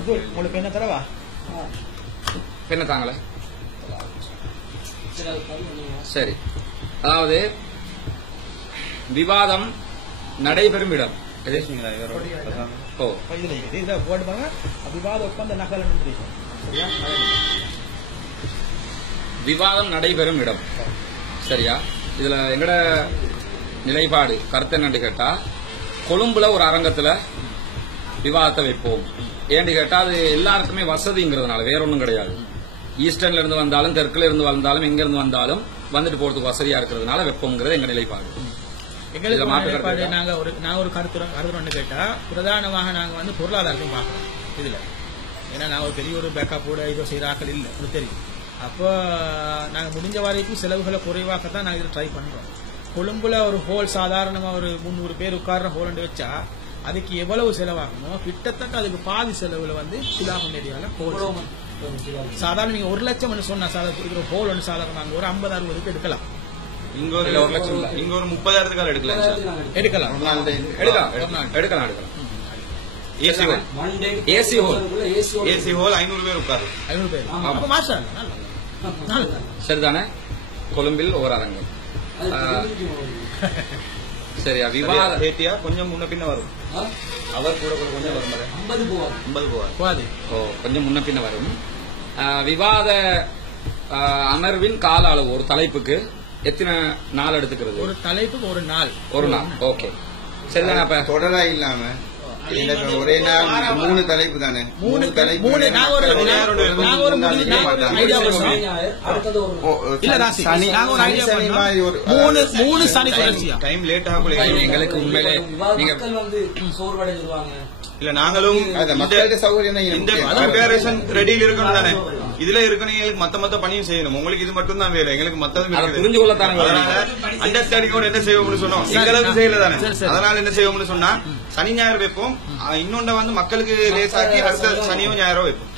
உங்களுக்கு என்ன தரவா என்ன தாங்களே சரி. அதாவது விவாதம் நடைபெறும் இடம் போட்டு பாருங்க. விவாத ஒப்பந்த நகல் சரியா? விவாதம் நடைபெறும் இடம் சரியா? இதுல எங்கட நிலைப்பாடு கருத்து என்னன்னு கேட்டா, கொழும்புல ஒரு அரங்கத்துல விவாதத்தை வைப்போம். ஏன்னு கேட்டா அது எல்லாருக்குமே வசதிங்கிறதுனால, வேற ஒன்றும் கிடையாது. ஈஸ்டர்ன்ல இருந்து வந்தாலும் தெற்குல இருந்து வந்தாலும் எங்க இருந்து வந்தாலும் வந்துட்டு போறதுக்கு வசதியா இருக்கிறதுனால வைப்போம்ங்கிறது எங்க நிலைப்பாடு. எங்களுக்கு நாங்க ஒரு கருத்து கேட்டா, பிரதானமாக நாங்க வந்து பொருளாதாரத்தையும் பார்க்கறோம் இதுல. ஏன்னா நாங்க ஒரு பெரிய ஒரு பேக்கப்போட இதோ செய்யற ஆக்கள் இல்லை, உங்களுக்கு தெரியும். அப்போ நாங்க முடிஞ்ச வரைக்கும் செலவுகளை குறைவாக்கத்தான் நாங்க இதில் ட்ரை பண்றோம். கொழும்புல ஒரு ஹோல் சாதாரணமா ஒரு 300 பேர் உட்கார்ற ஹோல் வச்சா அதுக்கு எவ்வளவு செலவாகணும், கிட்டத்தட்ட அதுக்கு பாதி செலவுல வந்து சிலாபம் ஏரியால ஹோல் சாதாரண நீங்க 1 லட்சம் சொன்னா சாதாரண ஹோல் ஒன்று சாதாரண ஒரு 50-60 எடுக்கலாம். இங்க ஒரு 1 லட்சம் இல்ல, இங்க ஒரு 30,000 எடுக்கலாம். ஏசி ஹோல் 500 பேர் உட்காரு. 500 பேர் சரிதானே? கொழும்பில் ஒரு அரங்கம் சரியா? விவாத ஏத்தியா கொஞ்சம் முன்ன பின்ன வரும். அவர் கூட கொஞ்சம் வரும். 50 போவாது. கொஞ்சம் முன்ன பின்ன வரும். விவாத அமர்வின் கால அளவு ஒரு தலைப்புக்கு எத்தனை நாள் எடுத்துக்கிறது? ஒரு தலைப்புக்கு ஒரு நாள். ஓகே சரிதானே? அப்ப தொடரா இல்லாம ஒரே நாள் 3 தலைப்பு தானே? 3 தலைப்பு எங்களுக்கு உண்மையிலே நீங்க இல்ல நாங்களும் மக்களுடைய சௌகரியம் இந்த ப்ரிப்பரேஷன் ரெடியில் இருக்கணும் தானே? இதுல இருக்கணும். எங்களுக்கு மத்த பணியும் செய்யணும். உங்களுக்கு இது மட்டும் தான் வேலை, எங்களுக்கு மத்ததும் புரிஞ்சு கொள்ளத்தானே. அதனால அண்டர்ஸ்டாண்டிங்கோட என்ன செய்வோம்னு சொன்னோம், எங்களுக்கு செய்யல தானே. அதனால என்ன செய்வோம்னு சொன்னா சனி ஞாயிறு வைப்போம். இன்னொன்று வந்து மக்களுக்கு லேசாக்கி அடுத்த சனியோ ஞாயிறோ வைப்போம்.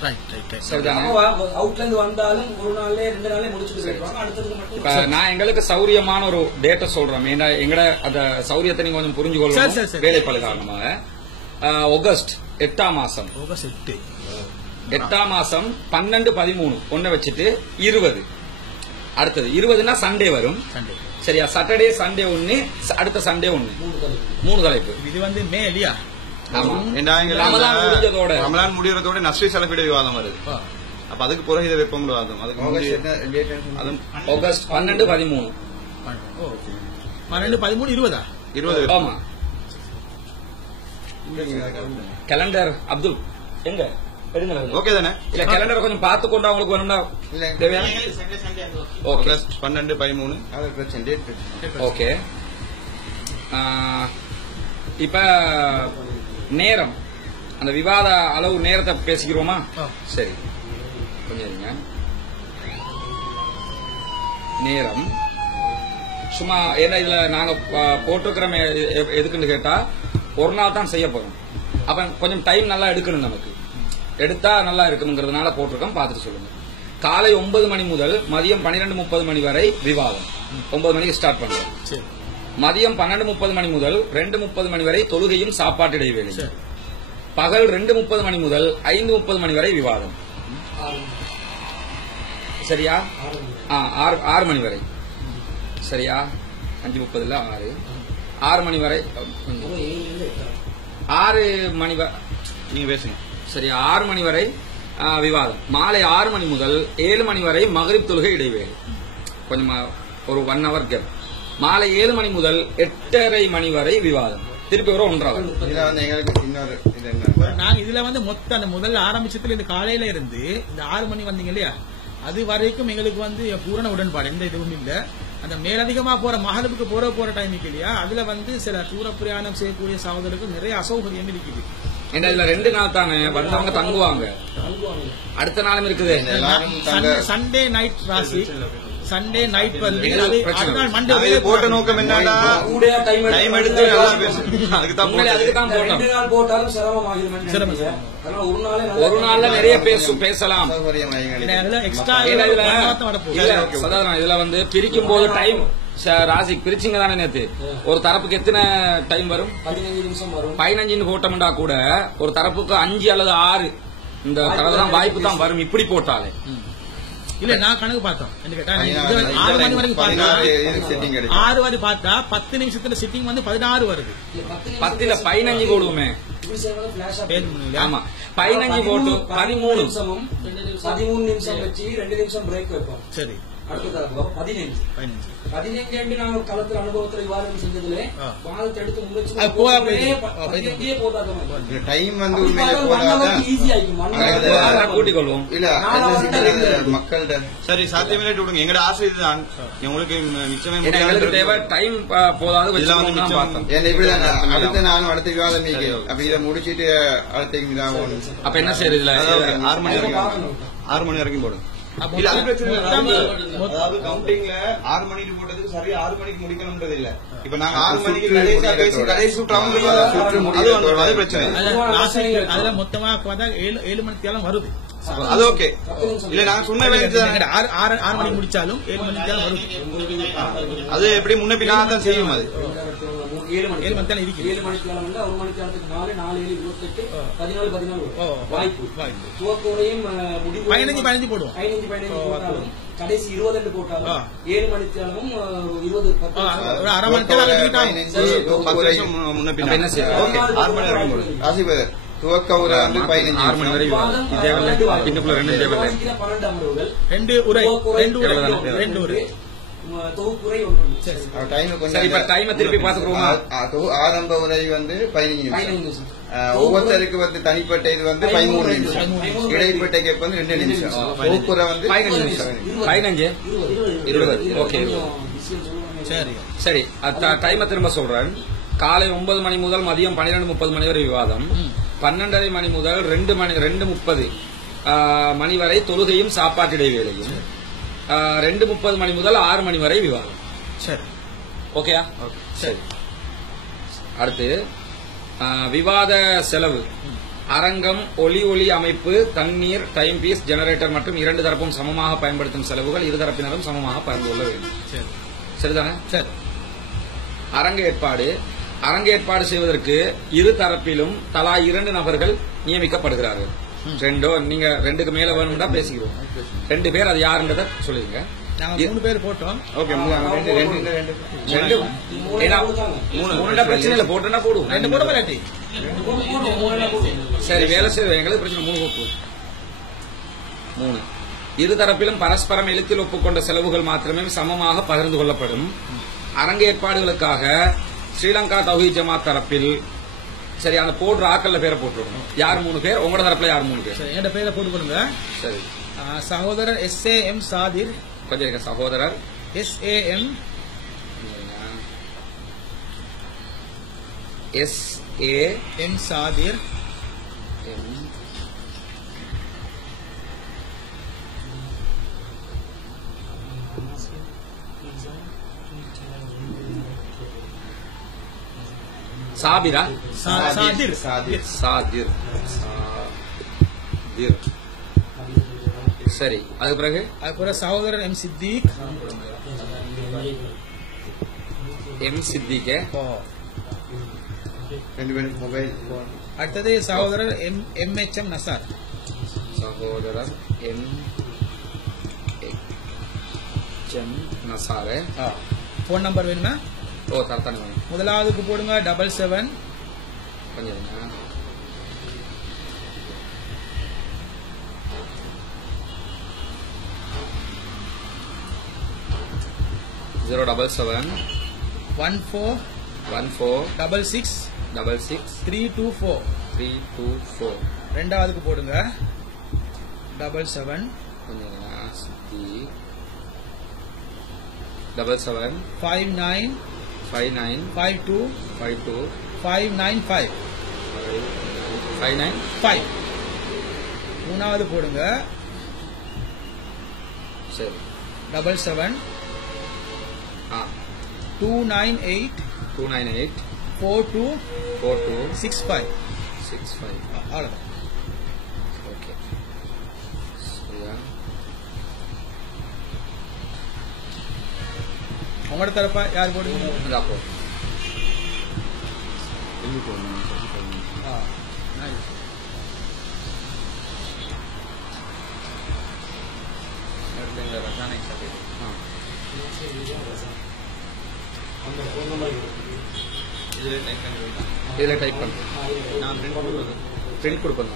நான் எங்களுக்கு சௌரியமான ஒரு டேட்டை சொல்றேன். எங்கட அந்த சௌரியத்தை நீங்க கொஞ்சம் புரிஞ்சு கொள்ளணும். வேலைப்பளு காரணமாக ஆகஸ்ட் 8ஆம் மாசம் 12-13 ஒன்ன வச்சுட்டு 20 அடுத்தது 20னா சண்டே வரும் சரியா? சாட்டர்டே சண்டே 1 அடுத்த சண்டே 1 3 தலைப்பு. இது வந்து மே இல்லையா? ரமலான் முடியறதோட நஸ்ரீ செலவிட விவாதம் வருது. அப்ப அதுக்கு பிறகு இதை வைப்போம் விவாதம். ஆகஸ்ட் 12-13 20 ஆமா. கேலண்டர் அப்துல் எங்க ஓகே தானே? இல்ல கேலண்டர் கொஞ்சம் பார்த்து கொண்டு அவங்களுக்கு வேணும்னா தேவையான ஆகஸ்ட் 12-13 ஓகே. இப்ப நேரம் அந்த விவாத அளவு நேரத்தை பேசிக்கிறோமா? சரி கொஞ்சம் இருங்க. நேரம் சும்மா ஏன்னா இதுல நாங்க போட்டிருக்கிறோம் எதுக்குன்னு கேட்டா ஒரு நாள் தான் செய்ய போறோம். அப்ப கொஞ்சம் டைம் நல்லா எடுக்கணும், நமக்கு எடுத்தா நல்லா இருக்கணுங்கிறதுனால போட்டிருக்கோம். பார்த்துட்டு சொல்லுங்க. காலை 9 மணி முதல் மதியம் 12:30 மணி வரை விவாதம். 9 மணிக்கு ஸ்டார்ட் பண்ணுறோம். மதியம் 12:30 மணி முதல் 2:30 மணி வரை தொழுகையும் சாப்பாட்டு இடைவேளை. பகல் 2:30 மணி முதல் 5:30 மணி வரை விவாதம். சரியா? 6 மணி வரை சரியா? 5:30 இல்ல 6 மணி வரை 6 மணி வரை நீங்க பேசுங்க சரியா? 6 மணி வரை விவாதம். மாலை 6 மணி முதல் 7 மணி வரை மகரிப் தொழுகை இடைவேளை. கொஞ்சம் ஒரு 1 hour கேப். மாலை 7 மணி முதல் 8:30 மணி வரை விவாதம். திருப்பி வரும் 1 hour. நாங்க இதுல வந்து மொத்தம் அந்த முதல்ல ஆரம்பிச்சதுல இந்த காலையில இருந்து இந்த 6 மணி வந்தீங்க இல்லையா, அது வரைக்கும் எங்களுக்கு வந்து பூரண உடன்பாடு, எந்த இதுவும் இல்ல. அந்த மேலதிகமா போற மகரிபுக்கு போற டைமுக்கு இல்லையா, அதுல வந்து சில தூர பிரயாணம் செய்யக்கூடிய சகோதரர்களுக்கு நிறைய அசௌகரியம் இருக்குது. ஏன்னா இதுல 2 நாள் தானே வந்தவங்க தங்குவாங்க, அடுத்த நாளும் இருக்குது. சண்டே நைட் ராசி, சண்டே நைட் வந்து மண்டே போட்ட நோக்கம் என்னன்னா டைம் எடுத்து அதுக்கு தான் போட்டோம். ஒரு நாள்ல நிறைய பேசலாம். இதுல வந்து பிரிக்கும் போது டைம் ராசி பிரிச்சிங்க தானே நேத்து. ஒரு தரப்புக்கு எத்தனை டைம் வரும்? 15 நிமிஷம் வரும். 15 போட்டோம்டா கூட ஒரு தரப்புக்கு 5 அல்லது 6 இந்த தடவை தான் வாய்ப்பு தான் வரும் இப்படி போட்டாலே. இல்ல நான் கணக்கு பார்த்தோம். என்ன கேட்டா 6 மணி வரைக்கும் பார்த்தா 6 வரை பார்த்தா 10 நிமிஷத்துல சிட்டிங் வந்து 16 வருது. 10ல 15 போடுவோமே. ஆமா 15 போட்டு 13 நிமிஷம் வச்சு 2 நிமிஷம் பிரேக் வைப்போம். சரி அடுத்ததாக 15 நாங்க களத்துல அனுபவத்துல விவாதம் செஞ்சதுல வாதத்தை எடுத்து முன்னெச்சு டைம் வந்து உண்மையில போதாதான் ஈஸியா இருக்கும். கூட்டிக் கொள்வோம். இல்ல மக்கள்கிட்ட சரி சாத்தியமே விடுங்க. எங்கட ஆசை இதுதான். உங்களுக்கு மிச்சமே எங்களுக்கு தேவை டைம் போதாது வச்சு வந்து மிச்சம் பார்த்தோம். இப்படிதான் அடுத்த நானும் அடுத்த விவாதம் நீங்க அப்ப இதை முடிச்சிட்டு அடுத்த இதான் அப்ப என்ன செய்யறது இதுல 6 மணி வரைக்கும் போடுங்க. இல்ல அது பிரச்சனை இல்ல. அதாவது கவுண்டிங்ல 6 மணிக்கு போட்டதுக்கு சரியா 6 மணிக்கு முடிக்கணும்ன்றது இல்ல. இப்ப நாங்க 6 மணிக்கு கடைசி அது பிரச்சனை. அதுல மொத்தமா பார்த்தா 7 மணிக்கு வருது. அது ஓகே. இல்ல நாங்க சொன்ன வேலை 6 மணிக்கு முடிச்சாலும் 7 மணிக்கு வருது. அது எப்படி முன்ன பின்னா தான் செய்யும். அது 7 மணி இருக்கு. 7 மணிக்கு வந்து 1 மணி நேரத்துக்கு 4 7 28 14 வாய்ப்பு. துவக்கோடையும் முடிவு 15 போடுவோம். 15 போட்டாலும் கடைசி 20 போட்டாலும் 7 மணித்தியாலும் 20 ஒரு அரை மணி நேரம் முன்ன பின்னா என்ன செய்யும். 6 மணி வரைக்கும் போடுங்க. ஆசிபர் துவக்க உரை வந்து 15 6 மணி வரை இன்னுக்குள்ள 2 தேவையில்லை. 12 அமர்வுகள் 2 உரை தொகுப்புரை ஒன்று. டைம் சரி இப்ப டைமை திருப்பி பாத்துக்கிறோமா? ஆரம்ப உரை வந்து 15 நிமிஷம். ஒவ்வொருத்தருக்கு வந்து தனிப்பட்ட இது வந்து 13 நிமிஷம். இடைப்பட்ட கேப் வந்து 2 நிமிஷம். தொகுப்புரை வந்து 15 நிமிஷம். 15 20 ஓகே சரி சரி. டைமை திரும்ப சொல்றேன். காலை 9 மணி முதல் மதியம் 12:30 மணி வரை விவாதம். 12:30 மணி முதல் 2:30 மணி வரை தொழுகையும் சாப்பாட்டு இடைவேளையும். 2:30 மணி முதல் 6 மணி வரை விவாதம். சரி ஓகேயா? சரி. அடுத்து விவாத செலவு அரங்கம், ஒலி அமைப்பு, தண்ணீர், டைம் பீஸ், ஜெனரேட்டர் மற்றும் 2 தரப்பும் சமமாக பயன்படுத்தும் செலவுகள் இரு தரப்பினரும் சமமாக பகிர்ந்து கொள்ள வேண்டும். சரிதானே? சரி. அரங்கேற்பாடு செய்வதற்கு இரு தரப்பிலும் தலா 2 நபர்கள் நியமிக்கப்படுகிறார்கள். நீங்க 2க்கு மேல வேணும்னா பேசிக்கிறோம். 2 பேர் அது யாருன்றத சொல்லுங்க. 3 பேர் போட்டோம். ஓகே 2 பிரச்சனை இல்ல. போட்டோம்னா போடுவோம். 2 போட மாட்டாட்டி சரி வேலை செய்வோம். எங்களுக்கு பிரச்சனை 3 போட்டுவோம். 3 இரு தரப்பிலும் பரஸ்பரம் எழுத்தில் ஒப்புக்கொண்ட செலவுகள் மாத்திரமே சமமாக பகிர்ந்து கொள்ளப்படும். அரங்கேற்பாடுகளுக்காக ஸ்ரீலங்கா தௌஹீத் ஜமாத் தரப்பில் சரி அந்த போடுற ஆக்கல்ல பேரை போட்டுருக்கணும். யார் 3 பேர்? உங்களோட தரப்புல யார் 3 பேர்? என்கிட்ட பேரை போட்டுக்கொடுங்க. சரி. சகோதரர் SAM சாதிர். கொஞ்சம் இருக்க. சகோதரர் SAM சாதிர். சாபிரா சாதிர். சரி. அதுக்கு பிறகு சகோதரர் M சித்திக். மொபைல். அடுத்தது சகோதரர் MHM நசார். சகோதரர் MHM நசார். போன் நம்பர் வேணுமா? தரத்தானே வேணும். முதலாவதுக்கு போடுங்க 77 கொஞ்சம் 077 14 66 324. ரெண்டாவதுக்கு போடுங்க 77 59 52 595. மூணாவது போடுங்க 77 298 42 65. அவ்வளவுதான். ஓகே. உங்களோட தரப்பா யார் போடுங்க? ரசானை அந்த ஃபோன் நம்பர் இதில் டைப் பண்ணு. நான் பிரிண்ட் கொடுப்பேன்.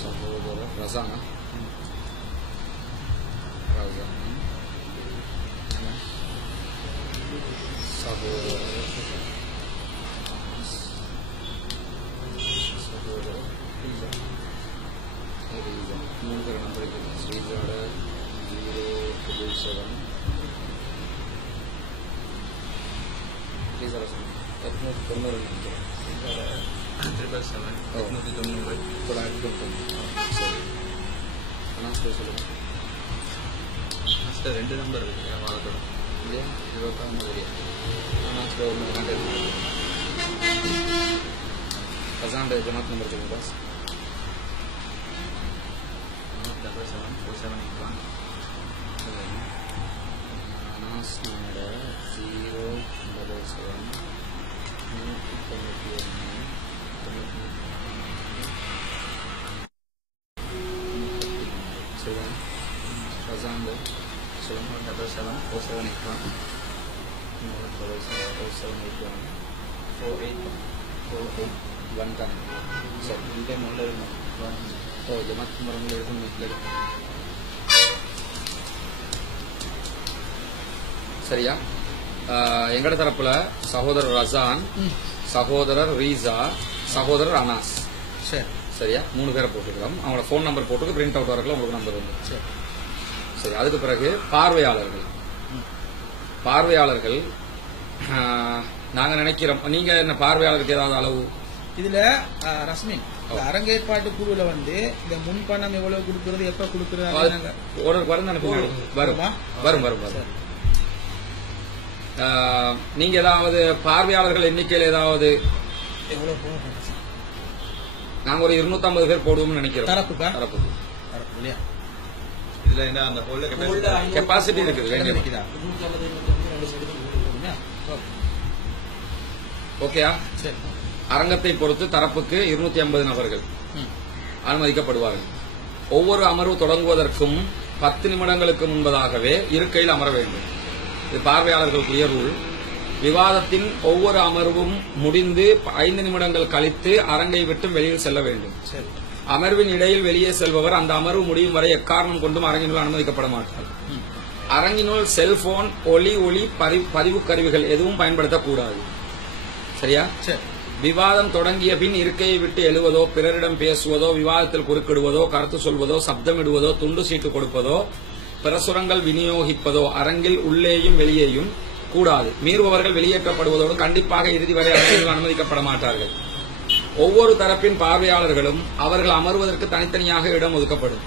சகோதர ரசானா சகோதர மூணு பேர் நம்பர் இருக்குது. ஸ்ரீஜோட 077 890 சொல்லுங்க. ரெண்டு நம்பர் இருக்கு வாரத்தோட இல்லையா? 21 Azan dari jemaat nomor 17. Anas ada 077 Azan dari 48 kan. Oh, jemaat nomor சரியா? எங்கட தரப்புல சகோதரர் ரசான், சகோதரர் ரீசா, சகோதரர் அனாஸ். சரியா? 3 பேரை போட்டுக்கிறோம். அவங்களோட போன் நம்பர் போட்டு பிரிண்ட் அவுட் வரக்குள்ள உங்களுக்கு நம்பர் வந்து. சரி, அதுக்கு பிறகு பார்வையாளர்கள் நாங்க நினைக்கிறோம். நீங்க என்ன பார்வையாளருக்கு ஏதாவது அளவு இதுல ரஸ்மின் அரங்கேற்பாட்டு குழுல வந்து இந்த முன்பணம் எவ்வளவு கொடுக்கறது, எப்ப கொடுக்கறது வரும். நீங்க ஏதாவது பார்வையாளர்கள் எண்ணிக்கையில் ஏதாவது நாங்க ஒரு 250 பேர் போடுவோம்னு நினைக்கிறோம். தரப்புக்கு இல்லையா? இதுல என்ன அந்த கெப்பாசிட்டி இருக்குது. ஓகேயா? அரங்கத்தை பொறுத்து தரப்புக்கு 250 நபர்கள் அனுமதிக்கப்படுவார்கள். ஒவ்வொரு அமர்வு தொடங்குவதற்கும் 10 நிமிடங்களுக்கு முன்பதாகவே இருக்கையில் அமர வேண்டும். இது பார்வையாளர்களுக்குரிய ரூல். விவாதத்தின் ஒவ்வொரு அமர்வும் முடிந்து 5 நிமிடங்கள் கழித்து அரங்கை விட்டு வெளியில் செல்ல வேண்டும். அமர்வின் இடையில் வெளியே செல்பவர் அந்த அமர்வு முடியும் வரை எக்காரணம் கொண்டும் அரங்கினுள் அனுமதிக்கப்பட மாட்டார். அரங்கினுள் செல்போன், ஒளி பதிவு கருவிகள் எதுவும் பயன்படுத்தக்கூடாது. சரியா? விவாதம் தொடங்கிய பின் இருக்கையை விட்டு எழுவதோ, பிறரிடம் பேசுவதோ, விவாதத்தில் குறுக்கிடுவதோ, கருத்து சொல்வதோ, சப்தமிடுவதோ, துண்டு சீட்டு கொடுப்பதோ, பிரசுரங்கள் விநியோகிப்பதோ அரங்கில் உள்ளேயும் வெளியேயும் கூடாது. மீறுபவர்கள் வெளியேற்றப்படுவதோடு கண்டிப்பாக இறுதி வரை அரங்கில் அனுமதிக்கப்பட மாட்டார்கள். ஒவ்வொரு தரப்பின் பார்வையாளர்களும் அவர்கள் அமர்வதற்கு தனித்தனியாக இடம் ஒதுக்கப்படும்.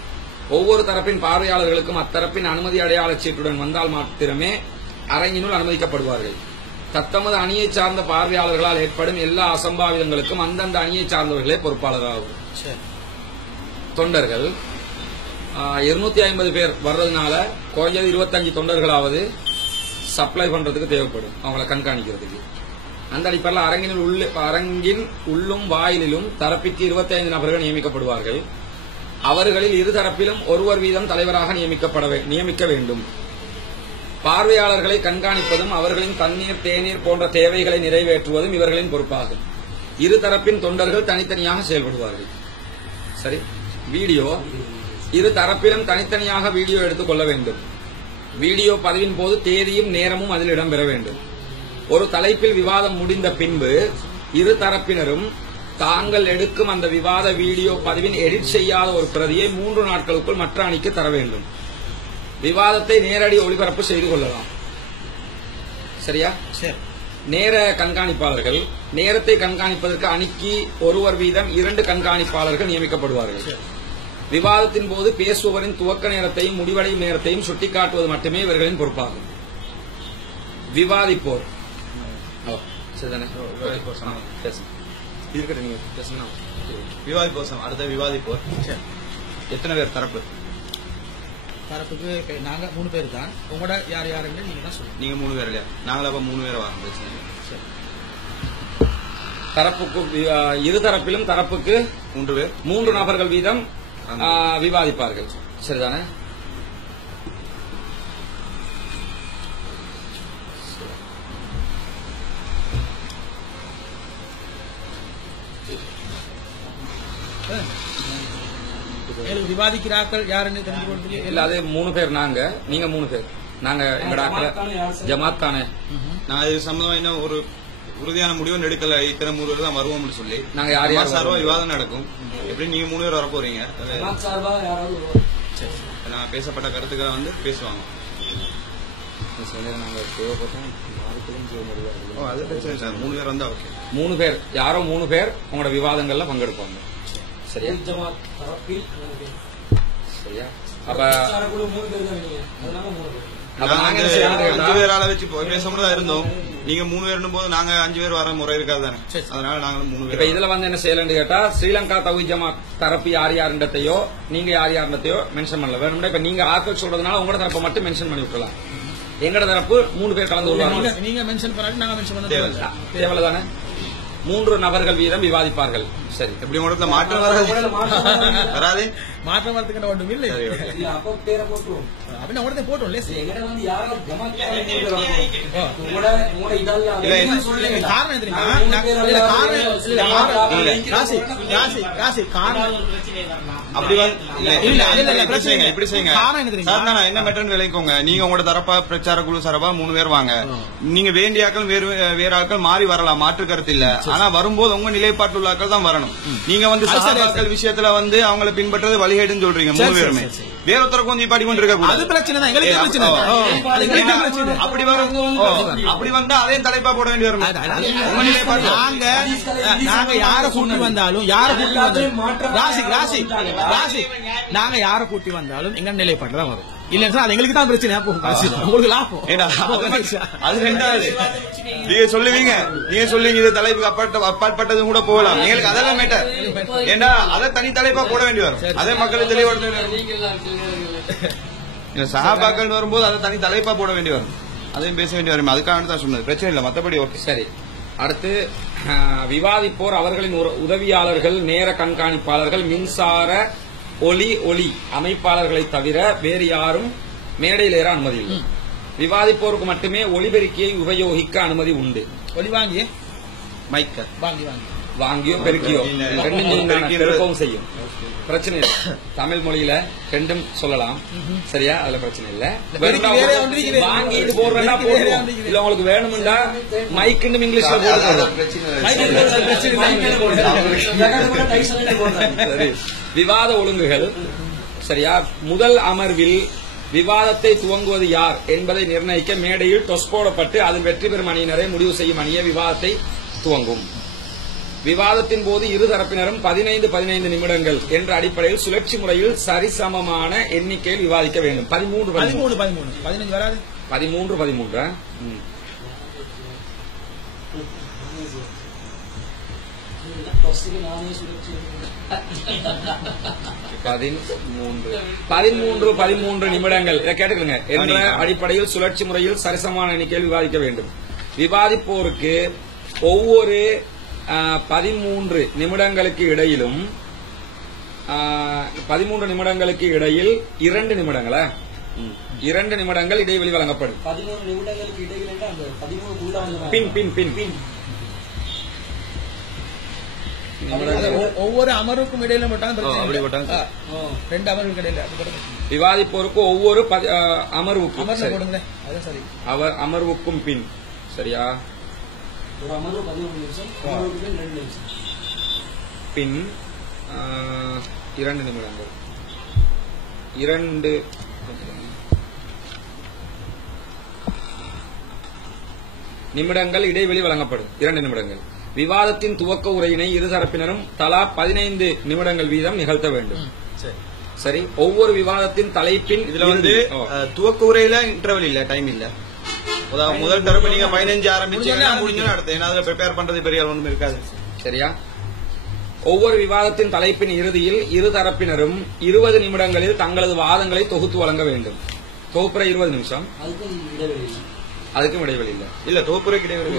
ஒவ்வொரு தரப்பின் பார்வையாளர்களுக்கும் அத்தரப்பின் அனுமதி அடையாள சீட்டுடன் வந்தால் மாத்திரமே அரங்கினுள் அனுமதிக்கப்படுவார்கள். தத்தமது அணியை சார்ந்த பார்வையாளர்களால் ஏற்படும் எல்லா அசம்பாவிதங்களுக்கும் அந்தந்த அணியை சார்ந்தவர்களே பொறுப்பாளராகும். தொண்டர்கள் 250 பேர் வர்றதுனால குறைஞ்சது 25 தொண்டர்களாவது சப்ளை பண்றதுக்கு தேவைப்படும், அவங்களை கண்காணிக்கிறதுக்கு. அந்த அடிப்படையில் அரங்கின் உள்ளும் வாயிலும் தரப்பிற்கு 25 நபர்கள் நியமிக்கப்படுவார்கள். அவர்களில் இரு தரப்பிலும் ஒருவர் வீதம் தலைவராக நியமிக்க வேண்டும். பார்வையாளர்களை கண்காணிப்பதும் அவர்களின் தண்ணீர், தேநீர் போன்ற தேவைகளை நிறைவேற்றுவதும் இவர்களின் பொறுப்பாகும். இரு தரப்பின் தொண்டர்கள் தனித்தனியாக செயல்படுவார்கள். சரி, வீடியோ இரு தரப்பிலும் தனித்தனியாக வீடியோ எடுத்துக் கொள்ள வேண்டும். வீடியோ பதிவின் போது தேதியும் நேரமும் அதில் இடம்பெற வேண்டும். ஒரு தலைப்பில் விவாதம் முடிந்த பின்பு இரு தரப்பினரும் தாங்கள் எடுக்கும் அந்த விவாத வீடியோ பதிவின் எடிட் செய்யாத ஒரு பிரதியை 3 நாட்களுக்குள் மற்ற அணிக்கு தர வேண்டும். விவாதத்தை நேரடி ஒளிபரப்பு செய்து கொள்ளலாம். சரியா? நேர கண்காணிப்பாளர்கள். நேரத்தை கண்காணிப்பதற்கு அணிக்கு ஒருவர் வீதம் 2 கண்காணிப்பாளர்கள் நியமிக்கப்படுவார்கள். விவாதத்தின் போது பேசுபவரின் துவக்க நேரத்தையும் முடிவடையும் நேரத்தையும் சுட்டிக்காட்டுவது மட்டுமே இவர்களின் பொறுப்பாகும். விவாதிப்போர் இருக்கட்டும் நீங்க பேசுனா விவாதிப்போம். அடுத்த விவாதிப்போம். எத்தனை பேர் தரப்பு? தரப்புக்கு நாங்க 3 பேர் தான். உங்களோட யார் யாருன்னு நீங்க தான் சொல்லுங்க. நீங்க 3 பேர் இல்லையா? நாங்கள அப்ப 3 பேர் வாங்க பிரச்சனை இல்லை. தரப்புக்கு இரு தரப்பிலும் தரப்புக்கு 3 பேர் 3 நபர்கள் வீதம் விவாதிப்பார்கள். சரிதானே? விவாதிக்கிறார்கள் யாருன்னு தெரிஞ்சு கொண்டு இல்ல அது 3 பேர் நாங்க, நீங்க 3 பேர். நாங்க எங்கட ஜமாத் தானே. நான் இது சம்பந்தமா என்ன ஒரு உறுதியான முடிவு எடுக்கல. இத்தனை 3 பேர் தான் வருவோம்னு சொல்லி நாங்க யார் யார் சார்பா விவாதம் நடக்கும். எப்படி நீங்க 3 பேர் வர போறீங்க? நான் பேசப்பட்ட கருத்துக்களை வந்து பேசுவாங்க. நாங்க தேவைப்பட்டோம். அது பிரச்சனை சார். 3 பேர் வந்தா ஓகே. 3 பேர் யாரோ 3 பேர் உங்களோட விவாதங்கள்ல பங்கெடுப்பாங்க. சரியா? சரியா? அப்ப 5 பேரால வச்சு பேச இருந்தோம். நீங்க 3 பேரும் போது நாங்க 5 பேர் வர முறை இருக்காது தானே. அதனால நாங்களும் 3 பேர். இப்ப இதுல வந்து என்ன செய்யலன்னு கேட்டா, ஸ்ரீலங்கா தௌஹீத் ஜமாத் தரப்பு யார் யாருன்றதையோ நீங்க யார் யாருன்றதையோ மென்ஷன் பண்ணல. வேணும்னா இப்ப நீங்க ஆட்கள் சொல்றதுனால உங்களோட தரப்பை மட்டும் மென்ஷன் பண்ணி விட்டுலாம். எங்கட தரப்பு 3 பேர் கலந்து கொள்வாங்க. நீங்க மென்ஷன் பண்ணாலும் நாங்க மென்ஷன் பண்ண தேவைதானே? 3 நபர்கள் வீதம் விவாதிப்பார்கள். சரி, எப்படி உடத்துல மாற்றம் வராது. மாற்றம் வரதுக்கு ஒன்றும் இல்லை. அப்படின்னா உடனே போட்டோம். காரணம் தெரியுமா? என்ன மெட்டர்னு விளைக்கோங்க. நீங்க உங்களோட தரப்பா பிரச்சார குழு சார்பா 3 பேர் வாங்க. நீங்க வேண்டிய ஆக்கள் வேற ஆக்கள் மாறி வரலாம், மாற்று கருத்து இல்ல. ஆனா வரும்போது உங்க நிலைப்பாட்டு உள்ள ஆக்கள் தான் வரணும். நீங்க வந்து சஹாபாக்கள் விஷயத்துல வந்து அவங்களை பின்பற்றது வழிகேடுன்னு சொல்றீங்க 3 பேருமே. வேற ஒருத்தர கொஞ்சம் பாடி கொண்டு இருக்க கூடாது. அப்படி வந்தா அதே தலைப்பா போட வேண்டி வரும். நாங்க யார கூட்டி வந்தாலும் நாங்க யார கூட்டி வந்தாலும் எங்க நிலைப்பாட்டு தான் வரும். இல்லன்னா அது எங்களுக்கு தான் பிரச்சனை. உங்களுக்கு லாபம். அது ரெண்டாவது. நீங்க சொல்லுவீங்க இது தலைப்புக்கு அப்பாற்பட்டது கூட போகலாம். எங்களுக்கு அதெல்லாம் மேட்டர். ஏன்னா அதை தனி தலைப்பா போட வேண்டி வரும். அதே மக்களை தெளிவுபடுத்த சஹாபாக்கள் வரும்போது அதை தனி தலைப்பா போட வேண்டி வரும். அதையும் பேச வேண்டி வரும். அதுக்காக தான் சொன்னது. பிரச்சனை இல்லை. மற்றபடி ஓகே. சரி, அடுத்து விவாதிப்போர் அவர்களின் உதவியாளர்கள், நேர கண்காணிப்பாளர்கள், மின்சார ஒளி அமைப்பாளர்களை தவிர வேறு யாரும் மேடையில் ஏற அனுமதி இல்லை. விவாதிப்போருக்கு மட்டுமே ஒலிபெருக்கியை உபயோகிக்க அனுமதி உண்டு. ஒலி வாங்கி மைக்க வாங்கியோ பெருக்கியோ பெருக்கவும் செய்யும். பிரச்சனை இல்லை. தமிழ் மொழியில ரெண்டும் சொல்லலாம். சரியா? அதுல பிரச்சனை இல்ல. வாங்கிட்டு போடுறா போடுவோம். இல்ல உங்களுக்கு வேணும்டா மைக்குன்னு இங்கிலீஷ்ல போடுவோம். விவாத ஒழுங்குகள். சரியா? முதல் அமர்வில் விவாதத்தை துவங்குவது யார் என்பதை நிர்ணயிக்க மேடையில் டொஸ் போடப்பட்டு அதில் வெற்றி பெறும் அணியினரை முடிவு செய்யும் அணியே விவாதத்தை துவங்கும். விவாதத்தின் போது இரு தரப்பினரும் 15 நிமிடங்கள் என்ற அடிப்படையில் சுழற்சி முறையில் சரிசமமான எண்ணிக்கையில் விவாதிக்க வேண்டும். 13 15 வராது. 13 நிமிடங்கள் இதை கேட்டுக்கங்க. என்ற அடிப்படையில் சுழற்சி முறையில் சரிசமமான எண்ணிக்கையில் விவாதிக்க வேண்டும். விவாதிப்போருக்கு ஒவ்வொரு 13 நிமிடங்களுக்கு இடையிலும் 13 நிமிடங்களுக்கு இடையில் 2 நிமிடங்களா 2 நிமிடங்கள் இடைவெளி வழங்கப்படும். 13 நிமிடங்களுக்கு இடையில் அந்த 13 பின் பின் பின் பின் ஒவ்வொரு அமர்வுக்கும் இடையில மட்டும் 2 அமர்வுக்கு இடையில விவாதிப்போருக்கு ஒவ்வொரு அமர்வுக்கும் சரி அமர்வுக்கும் பின். சரியா? ஒரு அமர்வு 13 நிமிஷம், அமர்வுக்கு பின் 2 நிமிஷம். பின் 2 நிமிடங்கள் 2 நிமிடங்கள் இடைவெளி வழங்கப்படும். 2 நிமிடங்கள். விவாதத்தின் துவக்க உரையினை இருதரப்பினரும் தலா 15 நிமிடங்கள் வீதம் நிகழ்த்த வேண்டும். சரி. ஒவ்வொரு விவாதத்தின் தலைப்பின் இதுல வந்து துவக்க உரையில இன்டர்வல் இல்ல, டைம் இல்ல. முதல் தரப்பு நீங்க 15 ஆரம்பிச்சீங்கன்னா முடிஞ்சா அடுத்து. ஏன்னா அதுல ப்ரிப்பேர் பண்றது பெரிய ஒன்றும் இருக்காது. சரியா? ஒவ்வொரு விவாதத்தின் தலைப்பின் இறுதியில் இரு தரப்பினரும் 20 நிமிடங்களில் தங்களது வாதங்களை தொகுத்து வழங்க வேண்டும். தொகுப்புரை 20 நிமிஷம். அதுக்கும் இடைவெளி இல்ல தொகுப்புரைக்கு இடைவெளி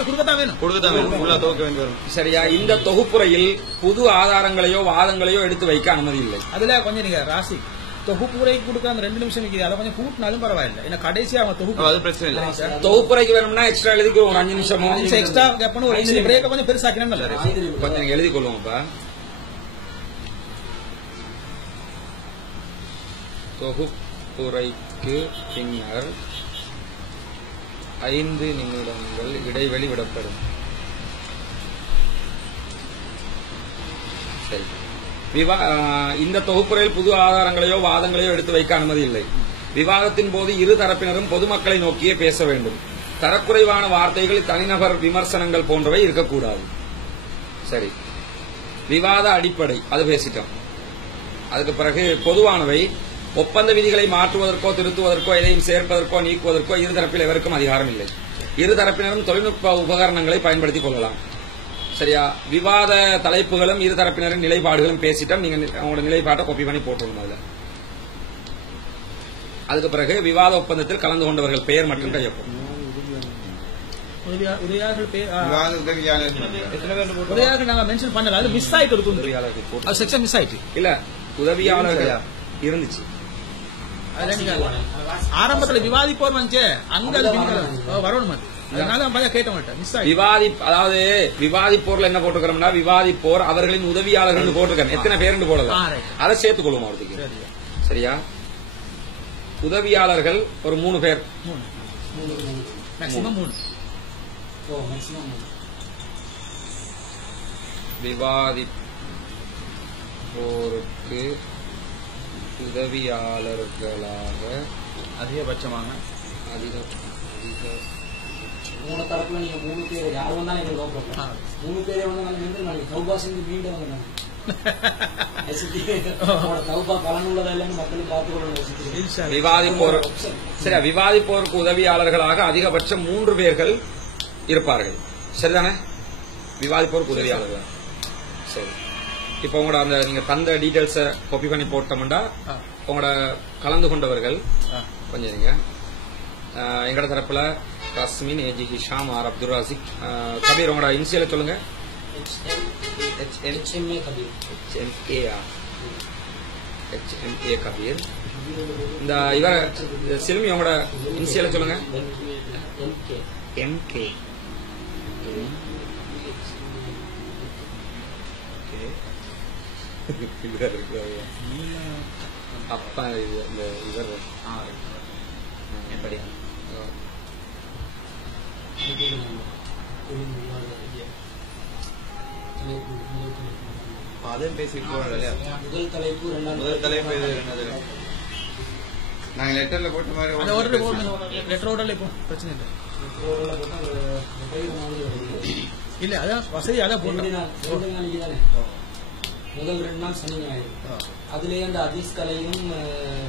கொடுக்கத்தான் வேணும். சரியா? இந்த தொகுப்புரையில் புது ஆதாரங்களையோ வாதங்களையோ எடுத்து வைக்க அனுமதி இல்லை. அதுல கொஞ்சம் நீங்க ராசி தொகுப்புரை கொடுக்க அந்த 2 நிமிஷம் நிற்கிது, அதை கொஞ்சம் கூட்டினாலும் பரவாயில்ல. ஏன்னா கடைசி அவங்க தொகுப்பு அது பிரச்சனை இல்லை. தொகுப்புரைக்கு வேணும்னா எக்ஸ்ட்ரா எழுதிக்கு ஒரு 5 நிமிஷமோ எக்ஸ்ட்ரா கேப்பணும். ஒரு பிரேக்க கொஞ்சம் பெருசாக்கணும். கொஞ்சம் எழுதி கொள்வோம்ப்பா. தொகுப்புரைக்கு பின்னர் 5 நிமிடங்கள் இடைவெளி விடப்படும். சரி. இந்த தொகுப்புரையில் புது ஆதாரங்களையோ வாதங்களையோ எடுத்து வைக்க அனுமதி இல்லை. விவாதத்தின் போது இரு தரப்பினரும் பொதுமக்களை நோக்கியே பேச வேண்டும். தரக்குறைவான வார்த்தைகள், தனிநபர் விமர்சனங்கள் போன்றவை இருக்கக்கூடாது. சரி. விவாத அடிப்படை அது பேசிட்டோம். அதுக்கு பிறகு பொதுவானவை. ஒப்பந்த விதிகளை மாற்றுவதற்கோ திருத்துவதற்கோ எதையும் சேர்ப்பதற்கோ நீக்குவதற்கோ இருதரப்பில் எவருக்கும் அதிகாரம் இல்லை. இருதரப்பினரும் தொழில்நுட்ப உபகரணங்களை பயன்படுத்திக் கொள்ளலாம். சரியா? விவாத தலைப்புகளும் இருதரப்பினரின் நிலைப்பாடுகளும் பேசிட்டோம். நீங்க உங்களோட நிலைப்பாட்டை காப்பி பண்ணி போட்டுருங்க. அதுக்கு பிறகு விவாத ஒப்பந்தத்தில் கலந்து கொண்டவர்கள் பெயர் மற்றும் கையொப்பம். உதவியாளர்கள் இருந்துச்சு. ஆரம்பத்தில் விவாதிப்போர் வந்து அங்க வரணும். அதாவது விவாதிப்போர்ல என்ன போட்டுக்கிறோம்னா, விவாதிப்போர் அவர்களின் உதவியாளர்கள் போட்டிருக்கேன். எத்தனை பேர் போடல, அதை சேர்த்துக் கொள்ளும் அவருக்கு. சரியா? உதவியாளர்கள் ஒரு 3 பேர். விவாதிப்போருக்கு உதவியாளர்களாக அதிகபட்சமாக மூணு தரப்புல நீங்க 3 பேர் யார் வந்தாலும் எங்களுக்கு 3 பேரே வந்து நாளைக்கு சௌபா செஞ்சு வீடு வந்து விவாதிப்போருக்கு உதவியாளர்களாக அதிகபட்சம் 3 பேர்கள் இருப்பார்கள். சரிதானே? விவாதிப்போருக்கு உதவியாளர்கள். சரி. இப்ப உங்களோட அந்த நீங்க தந்த டீடைல்ஸ காப்பி பண்ணி போட்டோம்னா உங்களோட கலந்து கொண்டவர்கள் கொஞ்சம் நீங்க எங்கட தரப்புல காஸ்மின், ஏஜி ஹிஷாம், ஆர் அப்துல் ராசிக், கபீர். உங்களோட இனிஷியலை சொல்லுங்க. HMA கபீர். இந்த இவர சிலுமி உங்களோட இனிஷியலை சொல்லுங்க. MK. அப்பா இந்த இவர் எப்படி அதையும் பேசிட்டு முதல் தலைப்பு நாங்க லெட்டர்ல போட்ட மாதிரி லெட்டர் ஓடல இப்போ பிரச்சனை இல்லை. இல்ல அதான் வசதி அதான் போட்டோம். முதல் 2 நாள் சனி ஞாயிறு அதுலயே அந்த அதீஸ் கலையும்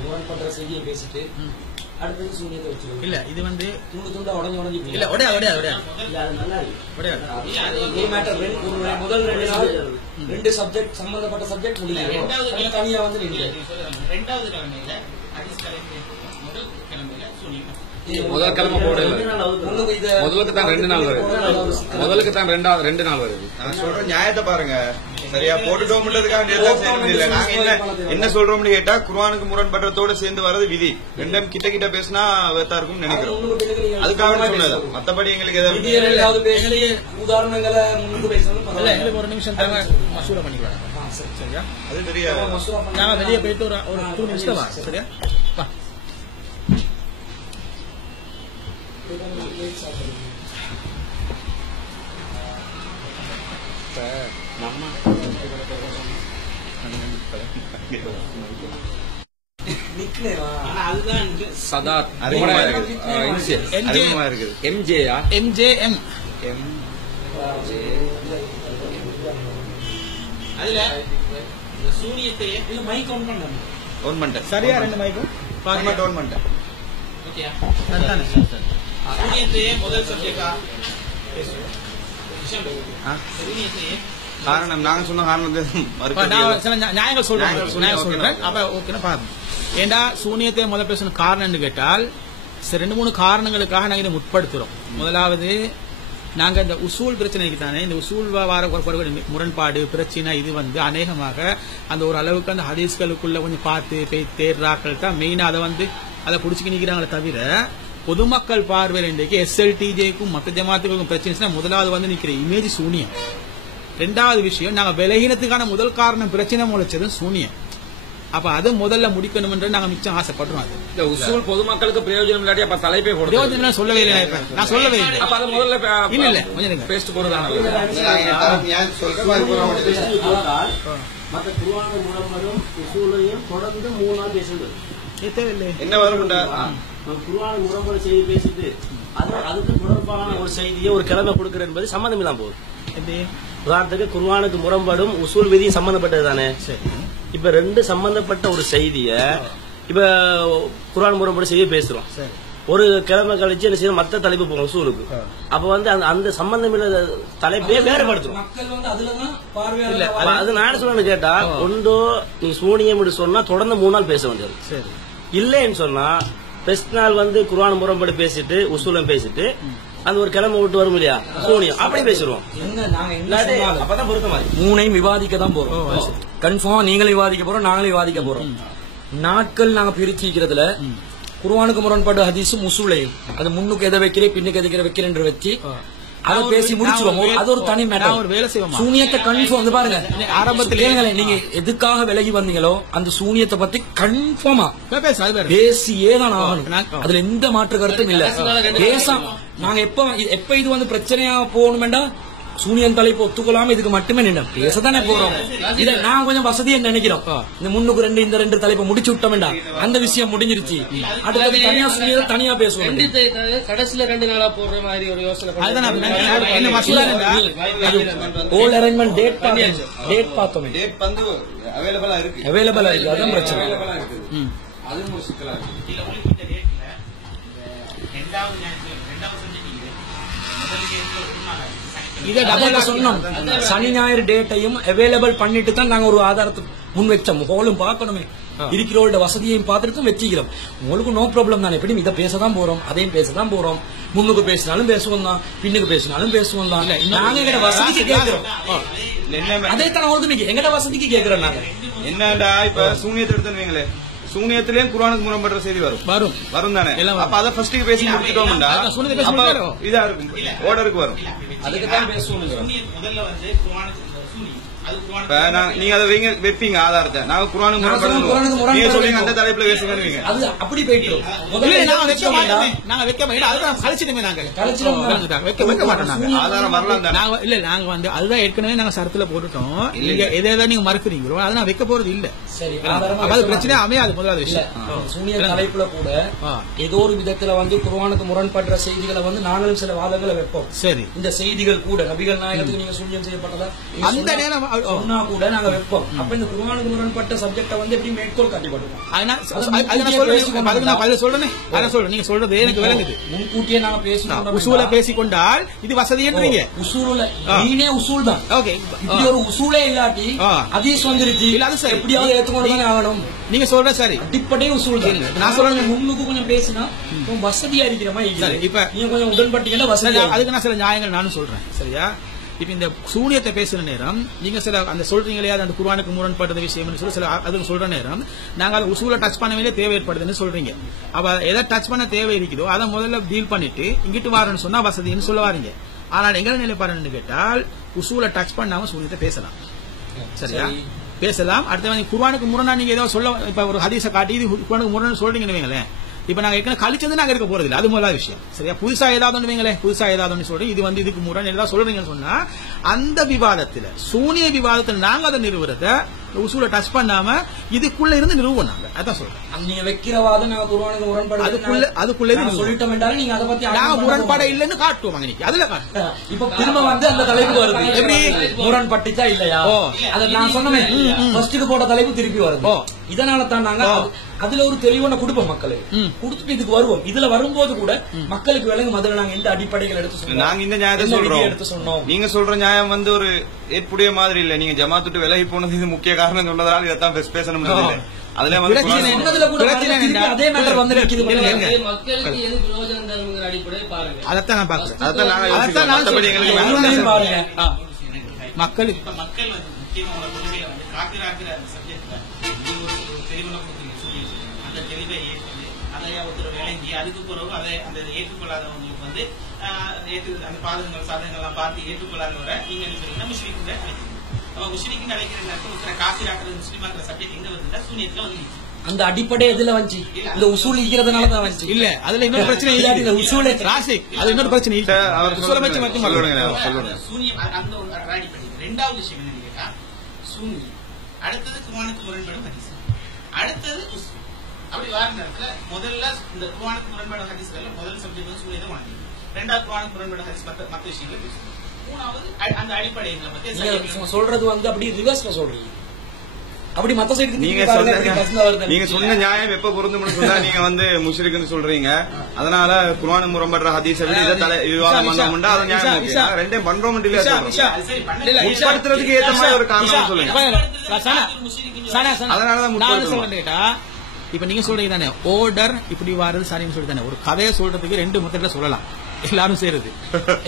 முரண்படுற செய்தியை பேசிட்டு அடுத்தது சூன்யத்தை வச்சிருக்கோம். இல்ல இது வந்து துண்டா உடஞ்சு இல்ல உடையாது முதல் 2 நாள் 2 சப்ஜெக்ட் சம்பந்தப்பட்ட சப்ஜெக்ட் முடியும். தனியா வந்து ரெண்டாவது கிழமையில அதீஸ் கலை முதல் கிழமை போடல. முதலுக்கு தான் 2 நாள் வருது. முதலுக்கு தான் 2 நாள் வருது. நான் சொல்றேன் நியாயத்தை பாருங்க. சரியா? போட்டுட்டோம்ன்றதுக்காக இல்ல. நாங்க என்ன சொல்றோம்னு கேட்டா, குர்ஆனுக்கு முரண்படுறதோட சேர்ந்து வர்றது விதி. 2 கிட்ட பேசினா வெத்தா இருக்கும்னு நினைக்கிறோம். அதுக்காக சொன்னது. மத்தபடி எங்களுக்கு உதாரணங்களை முன்னுக்கு பேசணும். எங்களுக்கு ஒரு நிமிஷம் தாங்க மசூரா பண்ணிக்கலாம். சரியா? அது தெரியாது. நாங்க வெளியே போயிட்டு ஒரு 2 நிமிஷம் வா. சரியா? சதாத் MJயா? MJM. அதுல சூனியத்தை மைக் ஆன் பண்ணணும். ஆன் பண்ணிட்டேன். சரியா? 2 மைக்கும் ஃபார்மட் ஆன் பண்ணிட்டேன். ஓகே. அதுதானே சூனியத்தை முதல் சப்ஜெக்டா பேசுவோம். சூனியத்தை காரணம் நாங்க சொன்ன காரணம் நியாயங்கள் சொல்றேன். அப்ப ஓகே பாருங்க. ஏண்டா சூனியத்தை முதல் பேசணும் காரணம்னு கேட்டால் 2-3 காரணங்களுக்காக நாங்க இதை முற்படுத்துறோம். முதலாவது நாங்க இந்த உசூல் பிரச்சனைக்கு தானே இந்த உசூல் வார முரண்பாடு பிரச்சனை இது வந்து அநேகமாக அந்த ஒரு அளவுக்கு அந்த ஹதீஸ்களுக்குள்ள கொஞ்சம் பார்த்து தேர்றாக்கள் தான் மெயினா அதை புடிச்சுக்க நிக்கிறாங்களே தவிர பொதுமக்கள் பார்வையில் இன்றைக்கு SLTJக்கும் மற்ற ஜமாத்துக்கும் பிரச்சனை முதலாவது நிக்கிற இமேஜ் சூனியம். 2வது விஷயம் நாங்க விலகினத்துக்கான முதல் காரணம் பிரச்சனை முளைச்சது சூனியம். அப்ப அது முதல்ல முடிக்கணும் என்று நாங்க மிச்சம் ஆசைப்படுறோம். அது இந்த உசூல் பொதுமக்களுக்கு பிரயோஜனம் இல்லாட்டி அப்ப தலைப்பே போடுறது பிரயோஜனம் சொல்லவே இல்லை. நான் சொல்லவே இல்லை. அப்ப அது முதல்ல இல்ல கொஞ்சம் பேஸ்ட் போடுறதான மற்ற குர்ஆன் முரம்பரும் உசூலையும் தொடர்ந்து 3 நாள் பேசுறது என்ன வரும்டா குர்ஆன் முரம்பர செய்தி பேசிட்டு அதுக்கு தொடர்பான ஒரு செய்தியை ஒரு கிழமை கொடுக்கிற என்பது சம்பந்தம் இல்லாம போகுது. உதாரணத்துக்கு குர்ஆனுக்கு முரம்படும் உசூல் விதியும் சம்பந்தப்பட்டது தானே. இப்ப 2 சம்பந்தப்பட்ட ஒரு செய்திய இப்ப குர்ஆன் முரம்பட செய்தியை பேசுறோம். ஒரு கிழமை கழிச்சு என்ன செய்யணும் மத்த தலைப்பு போகும் உசூலுக்கு. அப்ப அந்த சம்பந்தம் இல்ல தலைப்பே வேறுபடுத்தும். அது நான் சொல்லணும்னு கேட்டா ஒன்றோ நீ சூனியம் சொன்னா தொடர்ந்து 3 நாள் பேச வேண்டியது. இல்லைன்னு சொன்னா பெஸ்ட் நாள் குர்ஆன் முரம்படி பேசிட்டு உசூலம் பேசிட்டு அந்த ஒரு கிழமை விட்டு வரும் இல்லையா சூனியம் அப்படி பேசுறோம். அப்பதான் பொறுத்த மாதிரி 3ஐயும் விவாதிக்க தான் போறோம். கன்ஃபார்ம் நீங்களும் விவாதிக்க போறோம் நாங்களும் விவாதிக்க போறோம். நாட்கள் நாங்க பிரிச்சுக்கிறதுல குர்ஆனுக்கு முரண்பாடு ஹதீஸும் உசூலையும் அது முன்னுக்கு எதை வைக்கிறேன் பின்னுக்கு எதை வைக்கிறேன் வச்சு அதை பேசி முடிச்சுவோம். அது ஒரு தனி மேட்டர். சூனியத்தை கன்ஃபார்ம் பாருங்க ஆரம்பத்தில் நீங்க எதுக்காக விலகி வந்தீங்களோ அந்த சூனியத்தை பத்தி கன்ஃபார்மா பேசியே தான் ஆகணும். அதுல எந்த மாற்று கருத்தும் இல்ல. பேச நாங்க எப்ப இது பிரச்சனையா போகணும் சூனியன் தலைப்பு ஒத்துக்கொள்ளாம இதுக்கு மட்டுமே நின்று பேசத்தானே போறோம். இதை நான் கொஞ்சம் வசதியா நினைக்கிறோம். இந்த 3க்கு 2 தலைப்பை முடிச்சு விட்டோம்டா அந்த விஷயம் முடிஞ்சிருச்சு. அடுத்தது தனியா சூனியத்தை தனியா பேசுவோம். கடைசியில 2 நாளா போடுற மாதிரி ஒரு யோசனை ஓல் அரேஞ்ச்மெண்ட் டேட் பார்த்தோம். டேட் அவைலபிளா இருக்கு அதான் பிரச்சனை. அதுவும் ஒரு சிக்கலா இருக்கு. சொன்னோம் சனி ஞாயிறு டேட்டையும் அவைலபிள் பண்ணிட்டு தான் நாங்க ஒரு ஆதாரத்தை முன் வச்சோம். ஹோலும் பார்க்கணுமே இருக்கிறோட வசதியையும் பார்த்துட்டு வச்சுக்கிறோம். உங்களுக்கு நோ ப்ராப்ளம் தானே. எப்படி இதை பேசதான் போறோம் அதையும் பேசதான் போறோம். முன்னுக்கு பேசினாலும் பேசுவோம் தான் பின்னுக்கு பேசினாலும் பேசுவோம் தான். நாங்க எங்கட வசதிக்கு கேட்கிறோம். அதே தான் உங்களுக்கு எங்கட வசதிக்கு கேட்கிறோம். நாங்க என்னடா இப்ப சூனியத்தை எடுத்துவீங்களே சூனியத்திலேயும் குர்ஆனுக்கு முரண்படுற செய்தி வரும் தானே. அப்ப அதை ஃபர்ஸ்ட் பேசி முடிச்சிட்டோம்டா இதா இருக்கும் ஆர்டருக்கு வரும். அதுக்கு தான் பேசுவோம். நீங்க அதை வைப்பீங்க ஆதாரத்தை நாங்க குர்ஆனுக்கு முரண்படுறோம் சொல்லுங்க அந்த தலைப்புல பேசுங்க. அது அப்படி போயிட்டு நாங்க வைக்க அதுதான் கழிச்சிட்டுமே நாங்க வைக்க மாட்டோம். ஆதாரம் வரலாம் இல்ல நாங்க அதுதான் ஏற்கனவே நாங்க சரத்துல போட்டுட்டோம். நீங்க எதை நீங்க மறுக்கிறீங்களோ அதை நான் வைக்க போறது இல்ல. சரி அது பிரச்சனை அமையாது. முதலாவது விஷயம் சூனிய தலைப்புல கூட ஏதோ ஒரு விதத்துல குர்ஆனுக்கு முரண்படுற செய்திகளை நாங்களும் சில வாதங்களை வைப்போம். சரி இந்த செய்திகள் கூட நபிகள் நாயகத்துக்கு நீங்க சூனியம் செய்யப்பட்டதா அந்த நேரம் சொன்னா கூட நாங்க வைப்போம். அப்ப இந்த குர்ஆனுக்கு முரண்பட்ட சப்ஜெக்ட எப்படி மேற்கோள் காட்டிப்படுவோம். நீங்க சொல்றது எனக்கு விளங்குது. முன்கூட்டியே நாங்க பேசணும். உசூல பேசிக்கொண்டால் இது வசதி என்றீங்க. உசூல நீனே உசூல் தான். ஓகே இப்படி ஒரு உசூலே இல்லாட்டி ஹதீஸ் வந்துருச்சு எப்படியாவது ஏத்துக்கொண்டு ஆகணும். நீங்க சொல்ற சரி அடிப்படை உசூல் தான். நான் சொல்றேன் முன்னுக்கு கொஞ்சம் பேசினா வசதியா இருக்கிற மாதிரி. இப்ப நீங்க கொஞ்சம் உடன்பட்டீங்கன்னா வசதி. அதுக்கு நான் சில நியாயங்கள் நானும் சொல்றேன். சரியா இப்ப இந்த சூனியத்தை பேசுற நேரம் நீங்க சில அந்த சொல்றீங்களே அந்த குர்ஆனுக்கு முரண்பட்ட விஷயம் சொல்லி சில அதுக்கு சொல்ற நேரம் நாங்க அதை உசூல டச் பண்ண வேண்டிய தேவை ஏற்படுதுன்னு சொல்றீங்க. அப்ப எதை டச் பண்ண தேவை இருக்குதோ அதை முதல்ல டீல் பண்ணிட்டு இங்கிட்டு வாரன்னு சொன்னா வசதின்னு சொல்ல வாரீங்க. ஆனால் எங்க நிலைப்பாடுன்னு கேட்டால் உசூல டச் பண்ணாம சூனியத்தை பேசலாம். சரியா பேசலாம். அடுத்த குர்ஆனுக்கு முரணா நீங்க ஏதோ சொல்ல இப்ப ஒரு ஹதீஸை காட்டி இது குர்ஆனுக்கு முரண் சொல்றீங்கன்னு வைங்களேன். இப்ப நாங்க ஏற்கனவே கழிச்சது நாங்க இருக்க போறது இல்லை. அது முதலாவது விஷயம். சரியா புதுசா ஏதாவது வைங்களேன் புதுசா ஏதாவது சொல்றேன் இது இதுக்கு முரண் ஏதாவது சொல்றீங்கன்னு சொன்னா அந்த விவாதத்துல சூனிய விவாதத்துல நாங்க அதை நிறுவனத்தை உசூலை டச் பண்ணாம இதுக்குள்ள இருந்து நிறுவனாங்க. அதான் சொல்றேன். நீங்க வைக்கிறவாத நாங்க குர்ஆனுக்கு முரண்பாடு அதுக்குள்ள சொல்லிட்டோம் என்றாலும் நீங்க அதை பத்தி நாங்க முரண்பாடு இல்லைன்னு காட்டுவோம். அன்னைக்கு அதுல இப்ப திரும்ப வந்து அந்த தலைப்பு வருது. எப்படி முரண்பட்டுச்சா இல்லையா? அதை நான் சொன்னேன் ஃபர்ஸ்ட்டுக்கு போட்ட தலைப்பு திருப்பி வருது. இதனால தான் நாங்க அதுல ஒரு தெளிவான கொடுப்போம் மக்களுக்கு. கொடுத்துட்டு இதுக்கு வருவோம். இதுல வரும்போது கூட மக்களுக்கு விளங்கும் அதில் நாங்க எந்த அடிப்படைகள் எடுத்து சொன்னோம். நாங்க இந்த நியாயத்தை எடுத்து சொன்னோம். நீங்க சொல்ற நியாயம் வந்து ஒரு ஏற்புடைய மாதிரி இல்ல. நீங்க ஜமாத்துட்டு விலகி போனது இது முக்கிய காரணம் சொன்னதால இதான் பேசணும். அதுல வந்து அதே மேட்டர் வந்து மக்களுக்கு எது பிரயோஜனம் தருங்கிற அடிப்படையில் பாருங்க. அதைத்தான் நான் பாக்குறேன். மக்கள் வந்து முக்கியமா கொள்கையில வந்து காப்பிராக்கிற அந்த சப்ஜெக்ட்ல ஒரு தெளிவுல கொடுத்துருக்கீங்க. அந்த தெளிவை ஏற்று அதை ஒருத்தர் விளங்கி அதுக்கு பிறகு அதை அந்த ஏற்றுக்கொள்ளாதவங்களுக்கு வந்து அந்த பாதகங்கள் சாதகங்கள்லாம் பார்த்து ஏற்றுக்கொள்ளாதவரை நீங்க சொன்னீங்கன்னா முஸ்லீம்களை அழைக்கிறீங்க. நம்ம முஸ்லீம்க்கு அழைக்கிற ஒருத்தரை காப்பிராக்குறது முஸ்லீமாக்குற சப்ஜெக்ட் எங்க வருதுன்னா சூனியத்துல வந்து அந்த அடிப்படை எதுல வந்துச்சு? இந்த உசூல் இருக்கிறதுனாலதான் வந்துச்சு. இல்ல அதுல இன்னொரு பிரச்சனை இல்ல. உசூல் ராசி அது இன்னொரு பிரச்சனை இல்ல. உசூலை வச்சு மட்டும் சூனியம் அந்த ஒரு அடிப்படை. ரெண்டாவது விஷயம் என்னன்னு கேட்டா சூனியம், அடுத்தது குர்ஆனுக்கு முரண்படும் ஹதீஸ், அடுத்தது உசூல். அப்படி வர நேரத்துல முதல்ல இந்த குர்ஆனுக்கு முரண்படும் ஹதீஸ்கள்ல முதல் சப்ஜெக்ட் வந்து சூனியத்தை வாங்கி, ரெண்டாவது குர்ஆனுக்கு முரண்படும் ஹதீஸ் மற்ற விஷயங்களை பேசுவோம். மூணாவது அந்த அடிப்படைகளை பத்தி சொல்றது வந்து அப்படி ரிவர்ஸ்ல சொல்றீங்க. அப்படி மத்த சைடு நீங்க சொன்ன நியாயம் எப்ப பொருந்தும்னு சொன்னா நீங்க வந்து முஷ்ரிக்னு சொல்றீங்க. அதனால குர்ஆன் முரண்படுற ஹதீஸ விட இத விவாதம் பண்ணோம்னா அது நியாயம் ஓகே. ரெண்டையும் பண்றோம் இல்ல முற்படுத்துறதுக்கு ஏத்த மாதிரி ஒரு காரணம் சொல்லுங்க. அதனால தான் முற்படுத்துறேன். இப்ப நீங்க சொல்றீங்க தானே ஆர்டர் இப்படி வாரது சரின்னு சொல்லி தானே ஒரு கதையை சொல்றதுக்கு ரெண்டு மெத்தட்ல சொல்லலாம். எல்லாரும் செய்யறது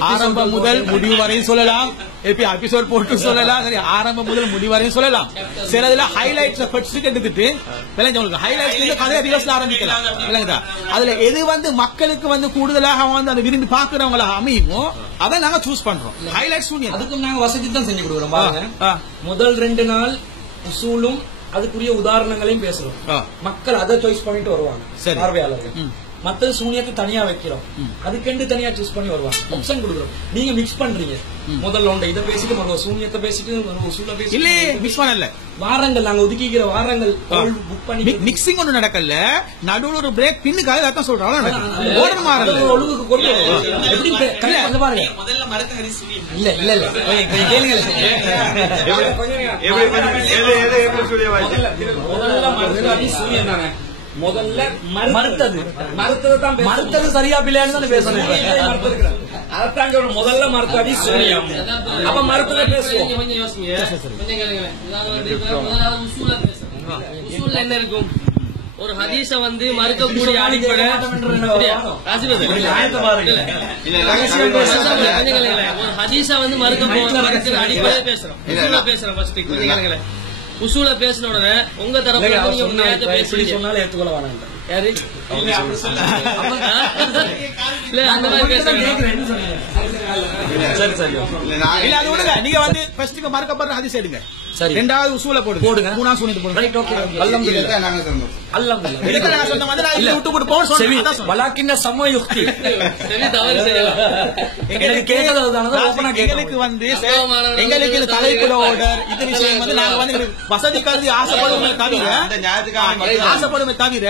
ஆரம்பம் முதல் முடிவு வரையும் சொல்லலாம். எபிசோட் போட்டு சொல்லலாம். சரி, ஆரம்பம் முதல் முடிவு வரையும் சொல்லலாம். சரி, அதுல ஹைலைட்ஸ் எடுத்துட்டு உங்களுக்கு ஹைலைட்ஸ் கதையை ரிவர்ஸ்ல ஆரம்பிக்கலாம். இல்லைங்களா? அதுல எது வந்து மக்களுக்கு வந்து கூடுதலாக வந்து அந்த விரும்பி பாக்குறவங்களா அமையுமோ அதை நாங்க சூஸ் பண்றோம். ஹைலைட்ஸ் அதுக்கும் நாங்க வசதி தான் செஞ்சு கொடுக்குறோம். பாருங்க, முதல் 2 நாள் உசூலும் அதுக்குரிய உதாரணங்களையும் பேசுறோம். மக்கள் அதை சாய்ஸ் பண்ணிட்டு வருவாங்க பார்வையாளர்கள். மற்றது சூனியத்தை தனியா வைக்கிறோம். அதுக்கெண்டு தனியா சூஸ் பண்ணி வருவாங்க. ஆப்ஷன் கொடுக்குறோம். நீங்க மிக்ஸ் பண்றீங்க. முதல்ல ஒன்றை இதை பேசிட்டு மறுவ சூனியத்தை பேசிட்டு மறுவ உசூல பேசிட்டு இல்ல மிக்ஸ் பண்ணல. வாரங்கள் நாங்க ஒதுக்கிக்கிற வாரங்கள் புக் பண்ணி மிக்சிங் ஒண்ணு நடக்கல. நடுவுல ஒரு பிரேக் பின்னுக்காக அதான் சொல்றாங்க. ஓடர் மாறல ஒழுங்குக்கு கொண்டு எப்படி கரெக்ட் பாருங்க. முதல்ல மரத்த ஹதீஸ் சூனியம் இல்ல இல்ல இல்ல கேளுங்க. முதல்ல மரத்த ஹதீஸ் சூனியம் தானே. முதல்ல மறுத்தது சரியா பிள்ளையான்னு தான் பேசணும். அதான் முதல்ல மறுத்த ஹதீஸ் சூனியம். அப்ப மறுத்ததை பேசுவோம். கொஞ்சம் யோசிங்க, கொஞ்சம் கேளுங்க. முதலாவது உசூல பேசுறோம். உசூல்ல என்ன இருக்கும்? ஒரு ஹதீஸ வந்து மறுக்கக்கூடிய அடிப்படை ஒரு ஹதீஸ வந்து மறுக்கிற அடிப்படை பேசுறோம். பேசுறோம். உசூல பேசின உடனே உங்க தரப்புல சொன்னாலும் ஏற்றுக்கொள்ள வேணாம். யாரு அந்த மாதிரி பேசுறேன். சரி சரி இல்ல அது விடுங்க. நீங்க வந்து ஃபர்ஸ்ட்க்கு மறுக்கப்படுற ஹதீஸ் எடுங்க. சரி, ரெண்டாவது உசூல போடுங்க. மூணாவது சூனியத்தை போடுங்க. Right, okay. அல்ஹம்துலில்லாஹ் நாங்க சொன்னோம். அல்ஹம்துலில்லாஹ் இதுக்கு நான் சொன்ன மாதிரி நான் விட்டு போட்டு போற சொன்னேன். வலாக்கின்ன சமயுக்தி சரி தவறு செய்யலாம். எங்களுக்கு கேக்குறதுதானே ஓபனா கேக்குறதுக்கு வந்து எங்களுக்கு இந்த தலைப்புல ஆர்டர் இது விஷயம் வந்து நாங்க வந்து வசதி கருதி ஆசைப்படுவோமே தவிர அந்த நியாயத்துக்காக ஆசைப்படுவோமே தவிர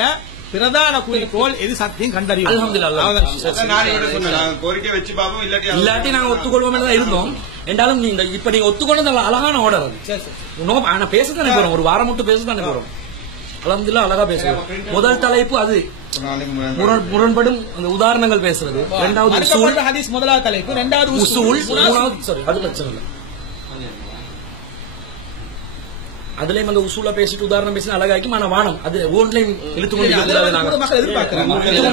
பிரதான குறிக்கோள் எது சத்தியம் கண்டறியும். அல்ஹம்துலில்லாஹ் கோரிக்கை வச்சு பாப்போம். இல்லாட்டி நாங்க ஒத்துக்கொள்வோம் தான் இருந்தோம். என்றாலும் இப்ப நீங்க ஒத்துக்கொண்டது அழகான ஆர்டர் அது. ஆனா பேசத்தானே போறோம். ஒரு வாரம் மட்டும் பேசத்தானே போறோம். அல்ஹம்துலில்லாஹ் அழகா பேசுறோம். முதல் தலைப்பு அது முரண்படும் அந்த உதாரணங்கள் பேசுறது. இரண்டாவது உசூல் ஹதீஸ் முதலாவது தலைப்பு. இரண்டாவது உசூல். மூணாவது சரி அது பிரச்சனை இல்லை. அதுலயும் அந்த உசூல பேசிட்டு உதாரணம் பேசி அழகாக்கி ஆனா வானம் அது ஓன்லைன் இழுத்துக்கொண்டு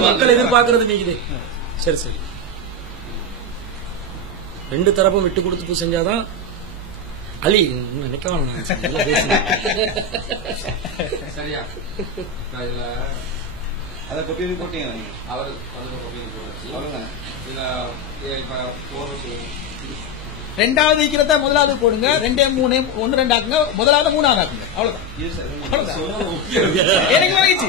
மக்கள் எதிர்பார்க்கறது நீக்குது. சரி சரி, 2 தரப்பும் விட்டு கொடுத்து செஞ்சாதான் அலி நினைக்கலாம். சரியா அதை கொப்பி போட்டீங்க அவர் ரெண்டாவது இருக்கிறத முதலாவது போடுங்க, 2 3 1 2 ஆக்குங்க, முதலாவது 3ஆவது ஆக்குங்க. அவ்வளவுதான். எனக்கு விளைச்சு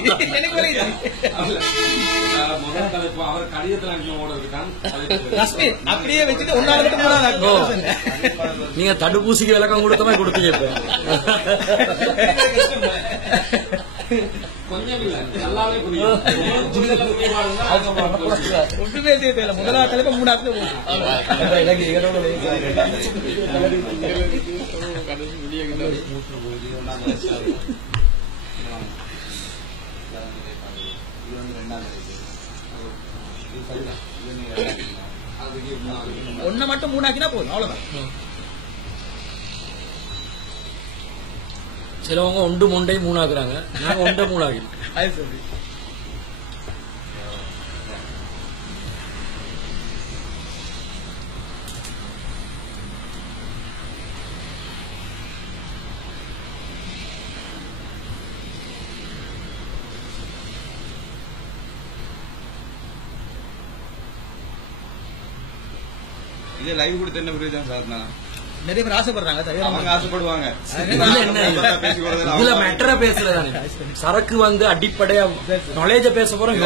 அவர் கடிதத்தில் அப்படியே வச்சுட்டு 1ஆவது 3ஆவது ஆக்குங்க. நீங்க தடுப்பூசிக்கு விளக்கம் கொடுத்த மாதிரி கொடுத்தீங்க. கொஞ்சம் இல்ல நல்லாவே புரியும். ஒன்றுமே தேவையில்லை. முதலாவது தலைப்பு 3ஆவது ஒன்ன மட்டும் 3 ஆக்கினா போதும். அவ்வளவுதான். சிலவங்க 1 மொண்டை 3 ஆக்குறாங்க, நாங்க 1 3 ஆகிடும். அது சரி. இது லைவ் கொடுத்து என்ன பிரயோஜனம் சார்? நிறைய பேர் ஆசைப்படுறாங்க. அவங்க ஆசைப்படுவாங்க. இதுல மெட்டர பேசுறதானே சரக்கு வந்து அடிப்படையா நாலேஜ பேச போறோம்.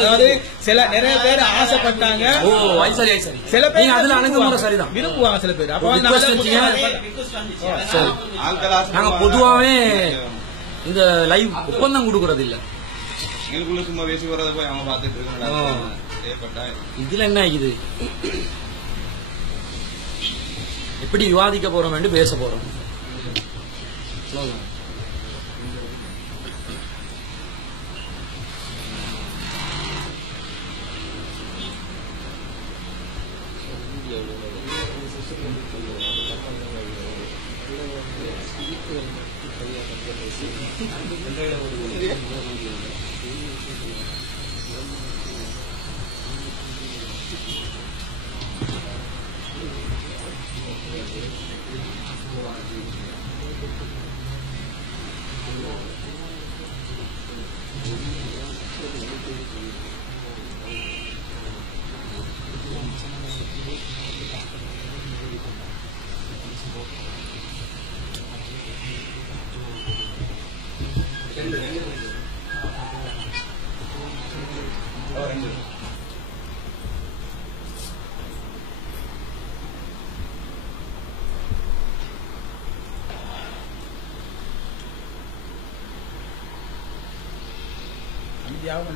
அதாவது சில நிறைய பேர் ஆசைப்பட்டாங்க. ஓ சரி சரி. சில பேர் அதுல அணுகுமுறை சரிதான், விரும்புவாங்க. சில பேர் நாங்க பொதுவாவே இந்த லைவ் ஒப்பந்தம் கொடுக்கறது இல்ல. எங்களுக்குள்ள சும்மா பேசி வரத போய் அவங்க பாத்துட்டு இருக்காங்க. இதுல என்ன இது எப்படி விவாதிக்க போறோம் என்று பேச போறோம்.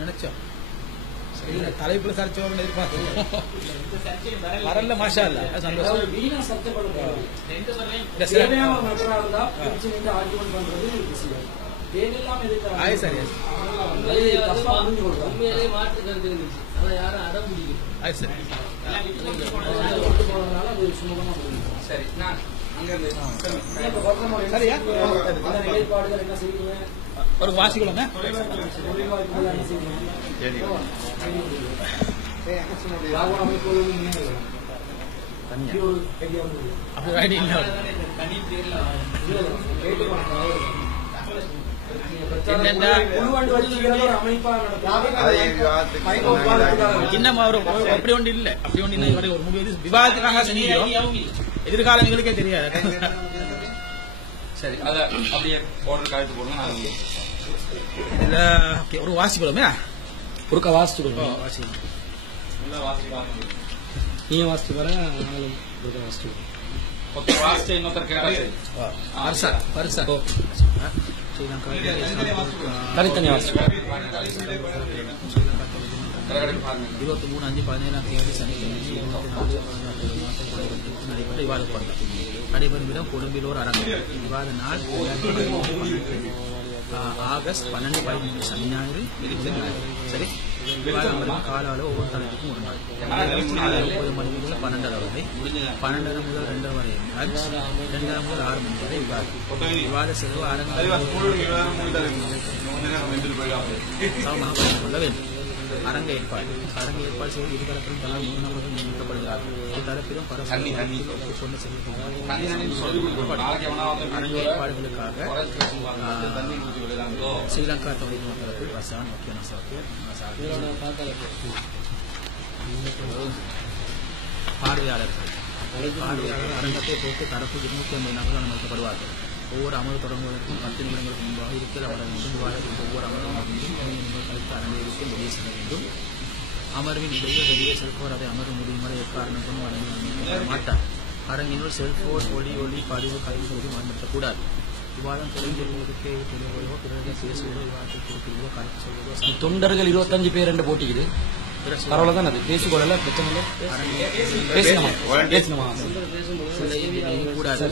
நினைச்சோம் தலைப்புல சரிச்சோம் வரல. மாஷா இல்ல சந்தோஷம். ஒரு வாசிக்கலாங்க. இன்னும் அப்படி ஒன்று இல்ல. அப்படி ஒன்று ஒரு முடிவு விவாதத்துக்காக செஞ்சோம். எதிர்காலம் எங்களுக்கே தெரியாது. சரி, அத அப்படியே ஆர்டர் காய்த்து போடுங்க. ஒரு வாசிக்கலாமே. ஒருக்கா வாசிச்சுக்கணும். நீங்க வாசிச்சு பாருங்க, நாங்களும் வாசிச்சு தனித்தனி வாசிச்சு 23/5/17 சனிக்கிழமை நடைபெற்ற விவாதப்பட்டது. நடைபெறும் விதம் கொழும்பிலோர் அரங்கம். விவாத நாள் ஆகஸ்ட் 12/13 சனி ஞாயிறு சரி. விவாதம் கால அளவு ஒவ்வொரு தலைப்புக்கும் ஒரு நாள். 9 மணி முதல் 12 வரை, 12 முதல் 2 வரை, 2 முதல் 6 மணி வரை விவாதம். விவாத செலவு அரங்கம் கொள்ள வேண்டும். அரங்க ஏற்பாடு செய்து இருதரப்பிலும் தலா 3 நபர்கள் நியமிக்கப்படுகிறார்கள். இருதரப்பிலும் கொண்டு அரங்க ஏற்பாடுகளுக்காக ஸ்ரீலங்கா தொழில்நுட்ப தரப்பில் ரசான் பார்வையாளர்கள் பார்வையாளர்கள் அரங்கத்தை போக்கு தரப்பு 250 நபர்கள் அனுமதிக்கப்படுவார்கள். ஒவ்வொரு அமர்வு தொடங்குவதற்கும் 10 நிமிடங்களுக்கு முன்பாக இருக்கிற ஒவ்வொரு அமர்வும் கழித்து அரங்கேறிக்கு வெளியே செல்ல வேண்டும். அமர்வின் இடையே வெளியே செல்பவர் அதை அமர்வு முடியும் வரை எக்காரணம் கொண்டு அரங்கில் மாட்டார். அரங்கினுள் செல்போன் ஒளி பதிவு செய்து பயன்படுத்தக்கூடாது. விவாதம் தெரிஞ்சிருப்பதற்கு தெரிவதோ பிறகு பேசுவதோ விவாதத்தை குறிப்பிடுவதோ கருத்து சொல்வதோ தொண்டர்கள் 25 பேர் என்று போட்டிக்குது. பரவாயில்ல தான் அது பேசிக்கொள்ள பிரச்சனை இல்லை. கூடாது.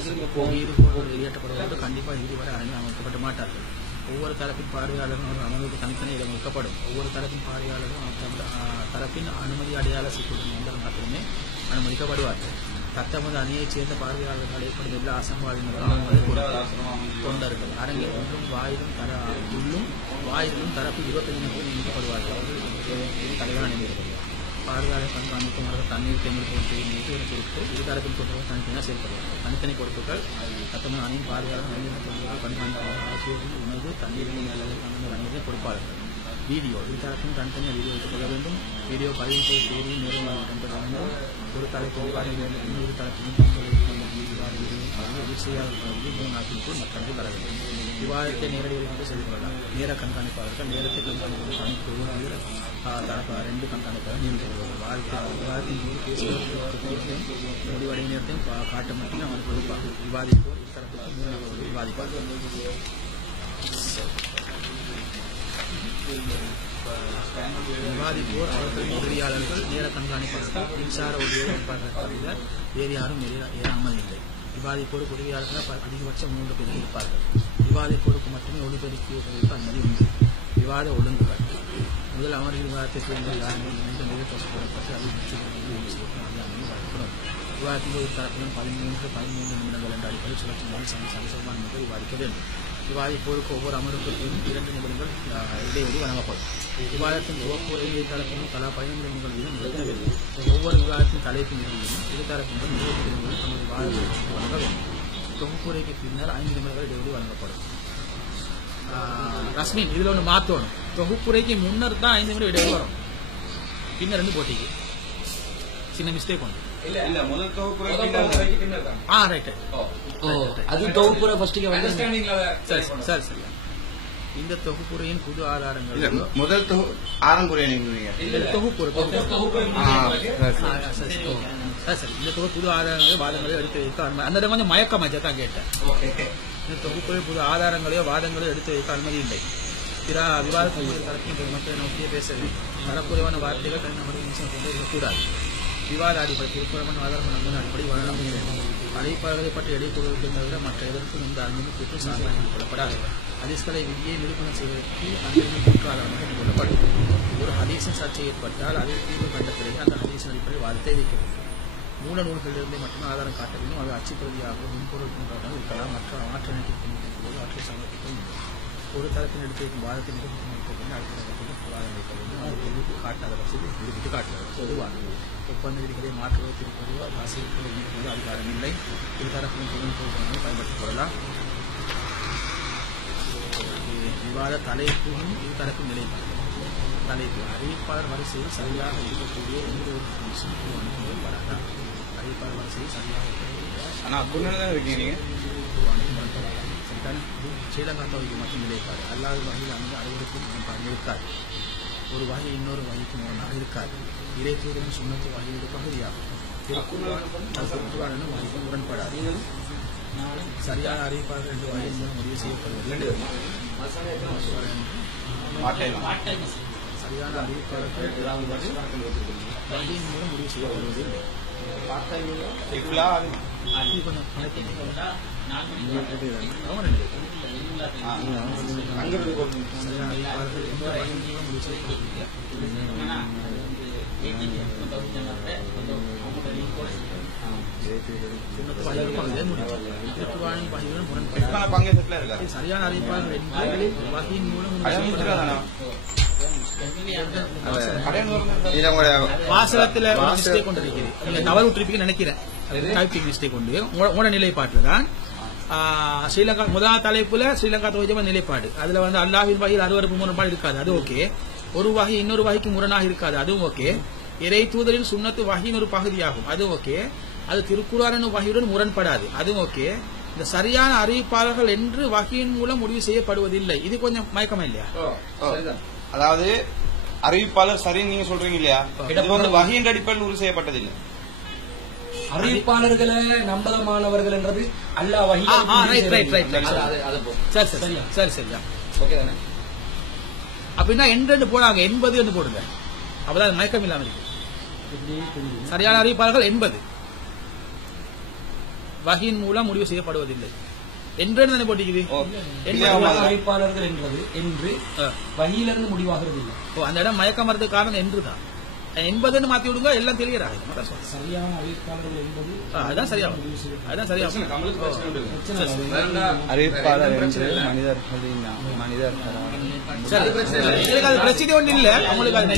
வெளியேற்றப்படுவதோடு கண்டிப்பாக இறுதி வரை அரங்கில் அமைக்கப்பட மாட்டார்கள். ஒவ்வொரு தரப்பின் பார்வையாளரும் அமர்வுக்கு தனித்தனி இடம் ஒதுக்கப்படும். ஒவ்வொரு தரப்பின் பார்வையாளரும் தரப்பின் அனுமதி அடையாள சீட்டுடன் வந்தால் மட்டுமே அனுமதிக்கப்படுவார்கள். தத்தமது அணியைச் சேர்ந்த பார்வையாளர்கள் ஏற்படும் எல்லா அசம்பாவிதங்களும் தொண்டர்கள் அரங்கில் உள்ளும் வாயிலும் தரப்பு 25 நபர்கள் நியமிக்கப்படுவார்கள். அவர்கள் தலைவராக நியமிக்கப்படுவார். பார்வையாளர் கண்காணிக்கும் தண்ணீர் தேர்ந்தெடுப்பு பொறுப்பு இருதரப்பின் தொண்டர்கள் தனித்தனியாக செயல்படுவார்கள். தனித்தனி பொறுப்புகள் தத்தமது அணியின் பார்வையாளர் கண்காணிப்பாளர் ஆகியோரின் உணவு தண்ணீர் அணியை பொறுப்பாளர்கள். வீடியோ இருதரப்பும் தனித்தனியாக வீடியோ எடுத்துக்கொள்ள வேண்டும். வீடியோ பதிவு செய்து தேதி நேரம் இடம்பெற வேண்டும். ஒரு தலைப்பு இரு தரப்பிலும் மற்றொன்று தர வேண்டும். விவாதத்தை நேரடியாக செய்து கொள்ளலாம். நேர கண்காணிப்பாளர்கள் நேரத்தை கண்காணிப்பது தனிப்பு 2 கண்காணிப்பாளர் நியமிக்கப்படுவார்கள். விவாதத்தின் போது பேசுவதையும் முடிவடை நேரத்தையும் காட்ட மட்டுமே அவர்கள் பொறுப்பாக விவாதிப்போர் இருதரப்புக்கு 3 நபர்கள் விவாதிப்பார்கள். விவாதிப்போர் அவர்களின் உதவியாளர்கள் நேர கண்காணிப்பாளர்கள் மின்சார உதவியாளர் வேறு யாரும் ஏறாமல் இல்லை. விவாதிப்போருக்கு உதவியாளர்கள் அதிகபட்சம் 3 பேர் இருப்பார்கள். விவாதிப்போருக்கு மட்டுமே ஒளிபெருக்கி வைக்க அனுமதி உண்டு. விவாத ஒழுங்குகள் முதல் அமர்வில் விவாதத்தை சேர்ந்த யாருமே நிறைவேற்றப்பட்டு வழங்கப்படும். விவாதத்தின் போது தரப்பிலும் 13 நிமிடங்கள் என்ற அடிப்படையில் சுழற்சி சரிசமமான முறையில் விவாதிக்க வேண்டும். விவாதிப்போருக்கு ஒவ்வொரு அமர்வுக்கும் 2 நிமிடங்கள் இடைவெளி வழங்கப்படும். விவாதத்தின் ஒவ்வொரு தரப்பிலும் தலா 15 நிமிடங்கள் வீதம் நிறுத்த வேண்டும். ஒவ்வொரு விவாதத்தின் தலைப்பின் இடையிலும் இருதரப்பினரும் 20 நிமிடங்கள் தமது விவாதத்திற்கு வழங்க வேண்டும். தொகுப்புரைக்கு பின்னர் 5 நிமிடங்கள் இடைவெளி வழங்கப்படும். ரஸ்மின் இதுல ஒன்று மாற்றணும். தொகுப்புரைக்கு முன்னர் தான் 5 நிமிடம் இடைவெளி வரும். பின்னர் 2 போட்டிக்கு சின்ன மிஸ்டேக் ஒன்று. முதல் தொகுப்புரை சரி. இந்த தொகுப்புரையின் புது ஆதாரங்கள் முதல் ஆரம்புரை இந்த தொகுப்புரை புது ஆதாரங்களையோ வாதங்களையோ எடுத்து வைக்க அந்த இடம் கொஞ்சம் மயக்கமாச்சா தான் கேட்டேன். இந்த தொகுப்புரை புது ஆதாரங்களையோ வாதங்களையோ எடுத்து வைக்க அனுமதி இல்லை. பிற விவாதத்தில் தரப்பின் மக்களை நோக்கிய பேச தரக்குறைவான வார்த்தைகள் கொண்டு இருக்கக்கூடாது. விவாத அடிப்படை திருக்குறமான ஆதாரமான அடிப்படை வழங்க வேண்டும். அழைப்பாளர்களை பற்றி இடைக்கூறுவதற்கு தவிர மற்ற எதற்கும் இந்த அனுமதி கூட்டு சாதனை கொள்ளப்படாது. ஹதீஸ்களை விதியை நிரூபணம் செய்வதற்கு அந்த கூற்று ஆதாரமாக கொள்ளப்படும். ஒரு ஹதீஸின் சர்ச்சை ஏற்பட்டால் அதை தீர்வு கண்ட பிறகு அந்த ஹதீஸின் அடிப்படையில் வாதத்தை வைக்க வேண்டும். மூல நூல்களிலிருந்தே மட்டுமே ஆதாரம் காட்ட வேண்டும். அது அச்சுப்பிரதியாக முன்பொருள் போன்றதாக இருக்கலாம். மற்ற ஆற்றல் நினைக்கும்போது ஆற்றல் சமர்ப்பிக்க வேண்டும். ஒரு தரப்பின் எடுத்து வைக்கும் வாதத்தை நிரூபிக்க வேண்டும். அடுத்த வாதம் வைக்க வேண்டும். அது தெளிவுக்கு காட்டாத பட்சத்தில் நிரூபித்து காட்டுவது பொதுவாக ஒப்பந்த விதிகளை மாற்றுவது திருப்பதோ ஆசிரியர்களை நீக்குவது அதிகாரம் இல்லை. இருதரப்பின் தொழில்நுட்பங்களை பயன்படுத்திக் கொள்ளலாம். விவாத தலைப்பும் இருதரப்பும் நிலைப்பாடு. தலைப்பு அறிவிப்பாளர் வரிசையில் சரியாக இருக்கக்கூடிய எந்த ஒரு விஷயம் வராதா? அறிவிப்பாளர் வரிசையில் சரியாக இருக்கக்கூடிய ஸ்ரீலங்கா தொகைக்கு மட்டும் நிலைப்பாடு. அல்லாத வகையில் அங்கு அனைவருக்கும் முரண்பாடு இருக்காது. ஒரு வகை இன்னொரு வகைக்கு முரணாக இருக்காது. இறை தூதரின் சுண்ணத்து வகையோடு பகுதியாகும். திருக்குறானும் வகைக்கும் முரண்படாது. சரியான அறிவிப்பாளர்கள் 2 வகையின் மூலம் முடிவு செய்யப்படுவது. சரியான அறிவிப்பாளர்கள் வகையின் மூலம் முடிவு செய்யப்படுவது. சரியான அறிவிப்பாளர்கள் வகையின் மூலம் வாசகத்துல மிஸ்டேக் கொண்டு இருக்கிறேன். நீங்க தவறு விட்டுருப்பீங்கன்னு நினைக்கிறேன். டைப்பிங் மிஸ்டேக் கொண்டு உங்களோட நிலைப்பாட்டுல தான் ஸ்ரீலங்கா முதல் தலைப்புல ஸ்ரீலங்கா தொகுதி நிலைப்பாடு. அதுல வந்து அல்லாஹ்வின் வகையில் அருவருப்பு முரண்பாடு இருக்காது, அது ஓகே. ஒரு வகை இன்னொரு வகைக்கு முரணாக இருக்காது, அதுவும் ஓகே. இறை தூதரின் சுன்னத்து வகையின் ஒரு பகுதியாகும், அது ஓகே. அது திருக்குர்ஆன் வஹீயுடன் முரண்படாது. அதுவும் ஓகே. இந்த சரியான அறிவிப்பாளர்கள் என்று வஹீயின் மூலம் முடிவு செய்யப்படுவதில்லை. இது கொஞ்சம் மயக்கமா இல்லையா? அதாவது அறிவிப்பாளர் சரின்னு நீங்க சொல்றீங்க இல்லையா? இது வந்து வஹீயின் அடிப்படையில் உறுதி செய்யப்பட்டதில்லை. அறிவிப்பாளர்களை நம்பகமானவர்கள் என்றது அல்லாஹ் வஹீ. சரி சரியா ஓகே தானே. அப்படின்னா எண்டு போடாங்க, 80 என்று போடுங்க. அப்பதான் மயக்கம் இல்லாம இருக்கு. சரியான அறிவிப்பாளர்கள் 80 வஹீயின் மூலம் முடிவு செய்யப்படுவதில்லை என்று தானே போட்டிக்குது. அறிவிப்பாளர்கள் என்றது என்று வஹீயிலிருந்து முடிவாகிறது இல்லை. அந்த இடம் மயக்கம் வரதுக்கு காரணம் என்று தான். 80 மாத்தி விடுங்க, எல்லாம் தெளியறாங்க. சரியான அறிவிப்பாளர்கள் என்பது அதான் சரியா அறிவிப்பாளர் என்று மனிதர்களின் அது பிரச்சனை ஒன்று இல்ல. அவங்களுக்கு அது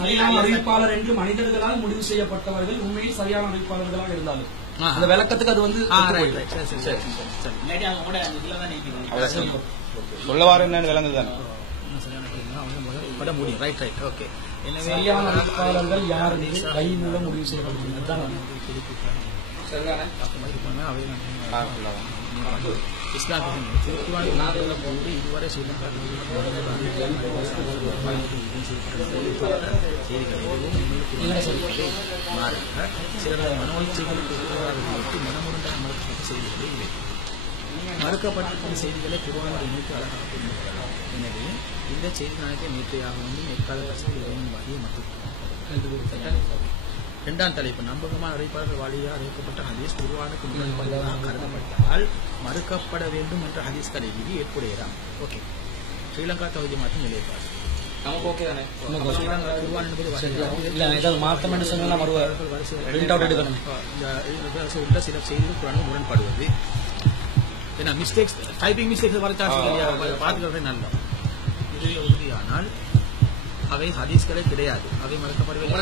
சரியான அறிவிப்பாளர் என்று மனிதர்களால் முடிவு செய்யப்பட்டவர்கள் உண்மையில் சரியான அறிவிப்பாளர்களாக இருந்தாலும் அந்த விளக்கத்துக்கு அது வந்து சொல்ல வார விளங்குதான். சரியான அறிவிப்பாளர்கள் யார் என்று கை மூலம் முடிவு செய்யப்படுகிறது. இதுவரை சிலர் மனோச்சைகளுக்கு மனமுருண்ட மறுக்கப்பட்ட செய்திகளே இல்லை. மறுக்கப்பட்டிருக்கும் செய்திகளை குர்ஆனோடு இணைத்து அழகாக புரிந்துள்ளனர். எனவே இந்த செய்தி நாயகத்தை நேற்றையாக வந்து எக்கால பிரச்சனைகள் இறைவன் வழியை மற்றும் இரண்டாம் தலைப்பு நம்பகமான அறிவிப்பாளர்கள் வழியாக அறிவிக்கப்பட்ட ஹதீஸ் குர்ஆனுக்கு முரண்பட்டதாக கருதப்பட்டால் மறுக்கப்பட வேண்டும் என்ற ஹதீஸ்களை விதி ஏற்புடையதான். ஓகே. ஸ்ரீலங்கா தௌஹீத் ஜமாஅத்தின் நிலைப்பாடு நமக்கு ஓகே தானே. குர்ஆன் என்பது மாற்றம் என்று சொன்னா உள்ள சில செய்திகள் குர்ஆனுக்கு முரண்படுவது. ஏன்னா மிஸ்டேக்ஸ் டைப்பிங் மிஸ்டேக்ஸ் வர சான்ஸ் இல்லையா? பார்த்துக்கிறது நல்ல. இது உறுதியானால் அவை ஹதீஸ்களே கிடையாது. அவை மறுக்கப்படவில்லை.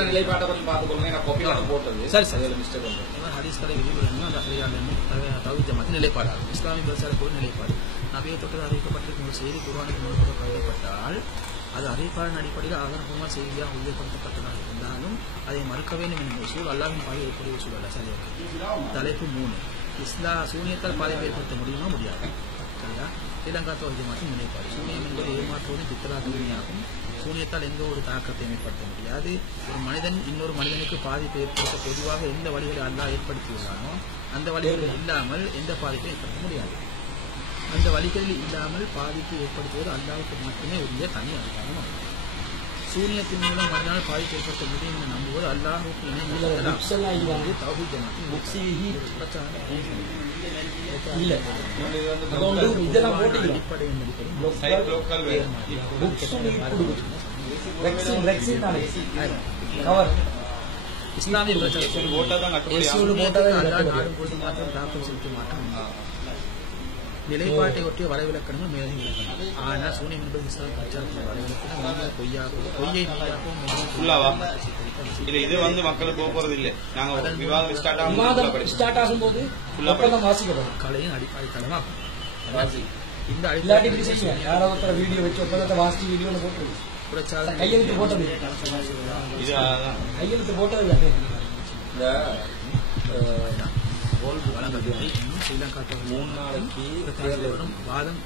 சரி சரி ஹதீஸ்களை விதிவிலங்கு அந்த சரியான தௌஹீத் ஜமாஅத்தின் நிலைப்பாடாகும். இஸ்லாமிய பிரச்சார குழு நிலைப்பாடு நபியை தொட்டு அறிவிக்கப்பட்டிருக்கும் ஒரு செய்தி குர்ஆனுக்கு முரண்பட கருதப்பட்டால் அது அறிவிப்பாளரின் அடிப்படையில் ஆதாரபூர்வமான செய்தியாக உறுதிப்படுத்தப்பட்டதாக இருந்தாலும் அதை மறுக்க வேண்டும் என்ற சூழல் அல்லாஹ்வின் பாதை ஏற்படைய சூழல். சரி ஓகே. தலைப்பு 3 சூனியத்தால் பாதிப்பை ஏற்படுத்த முடியுமா? முடியாது. சரியா? ஸ்ரீலங்கா தௌஹீத் ஜமாஅத்தின் நிலைப்பாடு சூனியம் என்பது ஏமாற்றுவதும் பித்தலாக்குவதும் சூனியத்தால் எந்த ஒரு தாக்கத்தை ஏற்படுத்த முடியாது. ஒரு மனிதன் இன்னொரு மனிதனுக்கு பாதிப்பை ஏற்படுத்த பொதுவாக எந்த வழிகளை அல்லாஹ் ஏற்படுத்தியுள்ளானோ அந்த வழிகளில் இல்லாமல் எந்த பாதிப்பை ஏற்படுத்த முடியாது. அந்த வழிகளில் இல்லாமல் பாதிப்பு ஏற்படுத்துவது அல்லாஹ்வுக்கு மட்டுமே உரிய தனி அதிகாரம். சூனியத்தின் மூலம் மனிதனால் பாதிப்பு ஏற்படுத்த முடியும் என நம்புவது அல்லாஹ்வுக்கு இணைந்து தௌஹீத் ஜமாஅத்தின் இல்ல இதெல்லாம் அடிப்படையின் இஸ்லாமிய நிலைப்பாட்டை ஒட்டிய வரைவிலக்கணமும் மேலும் இலக்கணம். ஆனால் சூனியம் என்பது இஸ்லாமிய பிரச்சாரத்தின் வரைவிலக்கணம் பொய்யை இது வந்து மக்களுக்கு போறது இல்லை. நாங்க ஸ்டார்ட் ஆகும்போது கலையின் அடிப்படை தளமாகும். இந்த யாராவது வீடியோ வச்சு ஒப்பந்தத்தை வாசி வீடியோ போட்டு கையெழுத்து போட்டது கையெழுத்து போட்டது ஸ்ரீலங்கா 3 நாளைக்கு வாதம்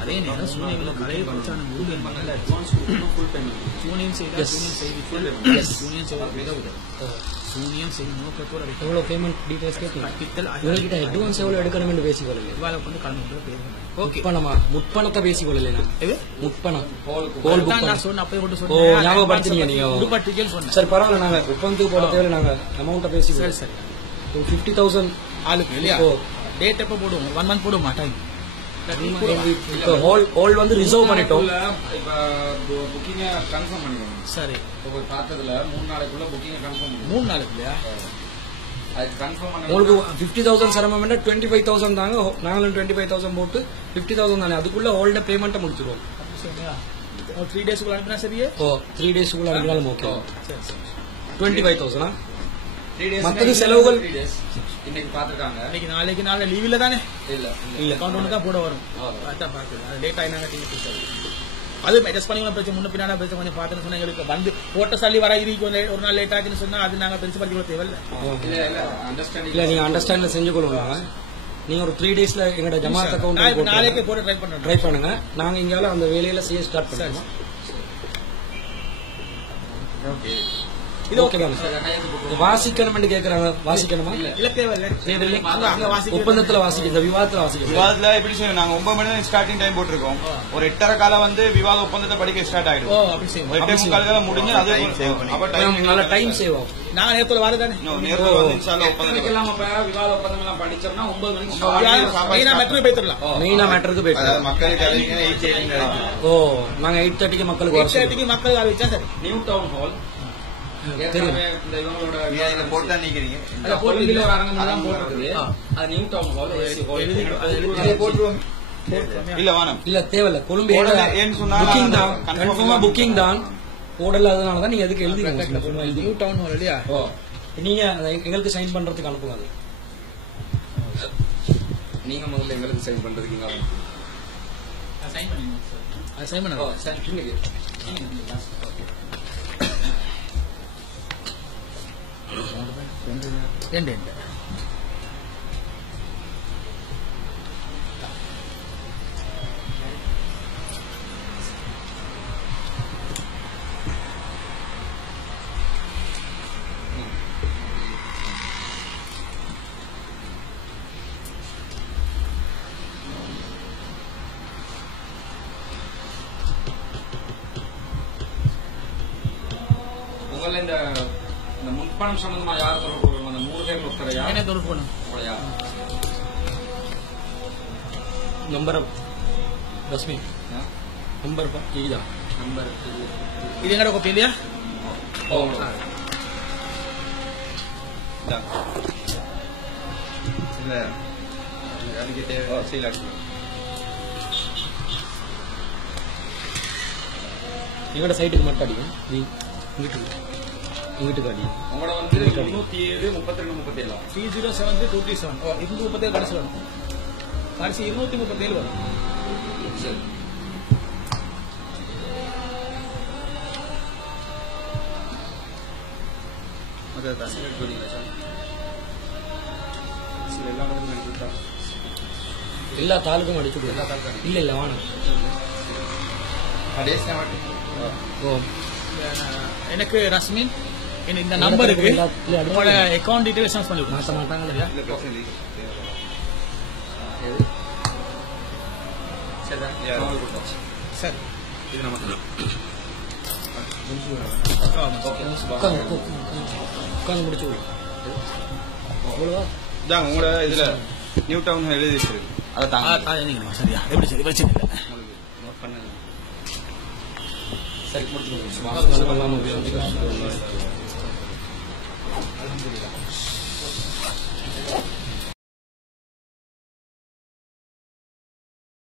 அதே நேரம் சூனியம் கலையை பிரச்சாரம் சூனியம் சூனியம் செய்யும் நோக்கத்தோடு எவ்வளவு பேமெண்ட் டீடைல்ஸ் அட்வான்ஸ் எவ்வளவு எடுக்கணும் என்று பேசிக்கொள்ளல இவாளை வந்து கலந்து முற்பணமா முற்பணத்தை பேசிக்கொள்ளல முற்பணம் நான் சொன்ன அப்பயே கொண்டு ஞாபகப்படுத்தினீங்க நீங்க சரி பரவாயில்ல நாங்க ஒப்பந்தத்துக்கு போட தேவையில்ல நாங்க அமௌண்ட்டை பேசி சரி சரி 50,000 ஆளுக்கு இல்லையா? டேட் எப்ப போடுவோம்? 1 month போடுவோம் மாட்டாங்க. இப்போ ஹோல் வந்து ரிசர்வ் பண்ணிட்டோம். இப்ப புக்கிங்க கன்ஃபார்ம் பண்ணிடுவோம். சரி இப்போ பார்த்ததுல 3 நாளைக்குள்ள புக்கிங்க கன்ஃபார்ம் பண்ணுவோம். 3 நாளைக்குள்ளயா? அது கன்ஃபார்ம் பண்ண உங்களுக்கு 50,000 சிரமம் வேண்டாம். 25,000 தாங்க. நாங்களும் 25,000 போட்டு 50,000 தானே அதுக்குள்ள ஹோல்ட பேமெண்ட்டை முடிச்சிருவோம். 3 days அனுப்பினா சரியே? 3 days அனுப்பினாலும் ஓகே. சரி சரி 25,000 மற்ற செலவுகள் இன்னைக்கு பாத்துட்டாங்க. இன்னைக்கு நாளைக்கு நாளை லீவ் இல்ல தானே? இல்ல அக்கௌண்ட் ஒன்று தான் போட வரும். அதான் பாக்குது. லேட் ஆயினாங்க. அது அட்ஜஸ்ட் பண்ணி பிரச்சனை முன்ன பின்னாடி பிரச்சனை கொஞ்சம் பார்த்துன்னு சொன்னா எங்களுக்கு வந்து போட்ட சல்லி வர இருக்கு ஒரு நாள் லேட் ஆச்சுன்னு சொன்னா அது நாங்க பெருசு படிக்க தேவையில்லை. இல்ல நீங்க அண்டர்ஸ்டாண்ட்ல செஞ்சு கொள்ளுங்க. நீங்க ஒரு 3 daysல எங்களோட ஜமாத் அக்கௌண்ட் நாளைக்கே போட்டு ட்ரை பண்ணுங்க. நாங்க இங்கால அந்த வேலையில செய்ய ஸ்டார்ட் பண்ணுவோம். இது ஓகே வாசிக்கணும் கேக்குறாங்க. வாசிக்கணுமா? ஒப்பந்தத்துல வாசிக்க இந்த விவாதத்துல வாசிக்க விவாதத்துல எப்படி செய்யும்? நாங்க 9 மணி நேரம் ஸ்டார்டிங் டைம் போட்டிருக்கோம். ஒரு 8:30 காலம் வந்து விவாத ஒப்பந்தத்தை படிக்க ஸ்டார்ட் ஆயிடும். 8:45 முடிஞ்சு அது நல்ல டைம் சேவ் ஆகும். நாங்க நேரத்துல வரதானே நேரத்துல வந்து இன்ஷால்லா ஒப்பந்தம் எல்லாம் விவாத ஒப்பந்தம் எல்லாம் படிச்சோம்னா 9 மணிக்கு மெயினா மேட்டருக்கு போயிடலாம். மெயினா மேட்டருக்கு போயிடலாம். மக்களுக்கு அறிவிங்க 8:30 ஓ நாங்க 8:30க்கு மக்களுக்கு 8:30க்கு மக்களுக்கு அறிவிச்சா சரி. நியூ டவுன் ஹால் தெரியும். இந்த இவங்களோட போட்டா நிக்கிறீங்க கொழும்பில் ஒரு அரங்கம் தான் போட்டிருக்குது. அது new town hall AC hall போட்டுருவோம். இல்ல வானம் இல்ல தேவையில்ல. கொழும்பு புக்கிங் தான் கன்ஃபார்மா புக்கிங் தான் போடல. அதனாலதான் நீங்க எதுக்கு எழுதிருங்க நியூ டவுன் ஹால் இல்லையா? நீங்க எங்களுக்கு சைன் பண்றதுக்கு அனுப்புங்க. அது நீங்க முதல்ல எங்களுக்கு சைன் பண்றதுக்கு சைன் பண்ணுங்க. சைன் பண்ணுங்க. ரெண்டு உங்கள இந்த முன்பணம் சம்பந்தமா யார் தொடர்பு கொள்ளும்? அந்த 3 பேர் ஒருத்தரையா என்ன தொடர்பு பண்ணும்? நம்பர் ரஸ்மி நம்பர் இதுதான் நம்பர் இது எங்கட காப்பி இல்லையா? இல்ல அதுக்கு தேவை சீலாக்கு எங்களோட சைட்டுக்கு மட்டும் அடிக்கும். இங்கிட்டு அடிக்கும். உங்களோட வந்து 307 32 37 3073 237 கடைசி வரும். கடைசி 237 வரும். சரி. எல்லா தாலுக்கும் அடிச்சு இல்ல இல்ல வாணும். எனக்கு ரஸ்மின் இந்த நம்பருக்கு உங்களோட அக்கௌண்ட் டீடைல்ஸ் பண்ணி விடுங்க. மாத்த மாட்டாங்க இல்லையா? சரி இது நமக்கு உட்காந்து முடிச்சு இதாங்க உங்களோட இதுல நியூ டவுன் எழுதி வச்சிருக்கு. அதை தாங்க சரியா? எப்படி சரி பிரச்சனை இல்லை. சரி முடிச்சுக்கோங்க. முடிச்சு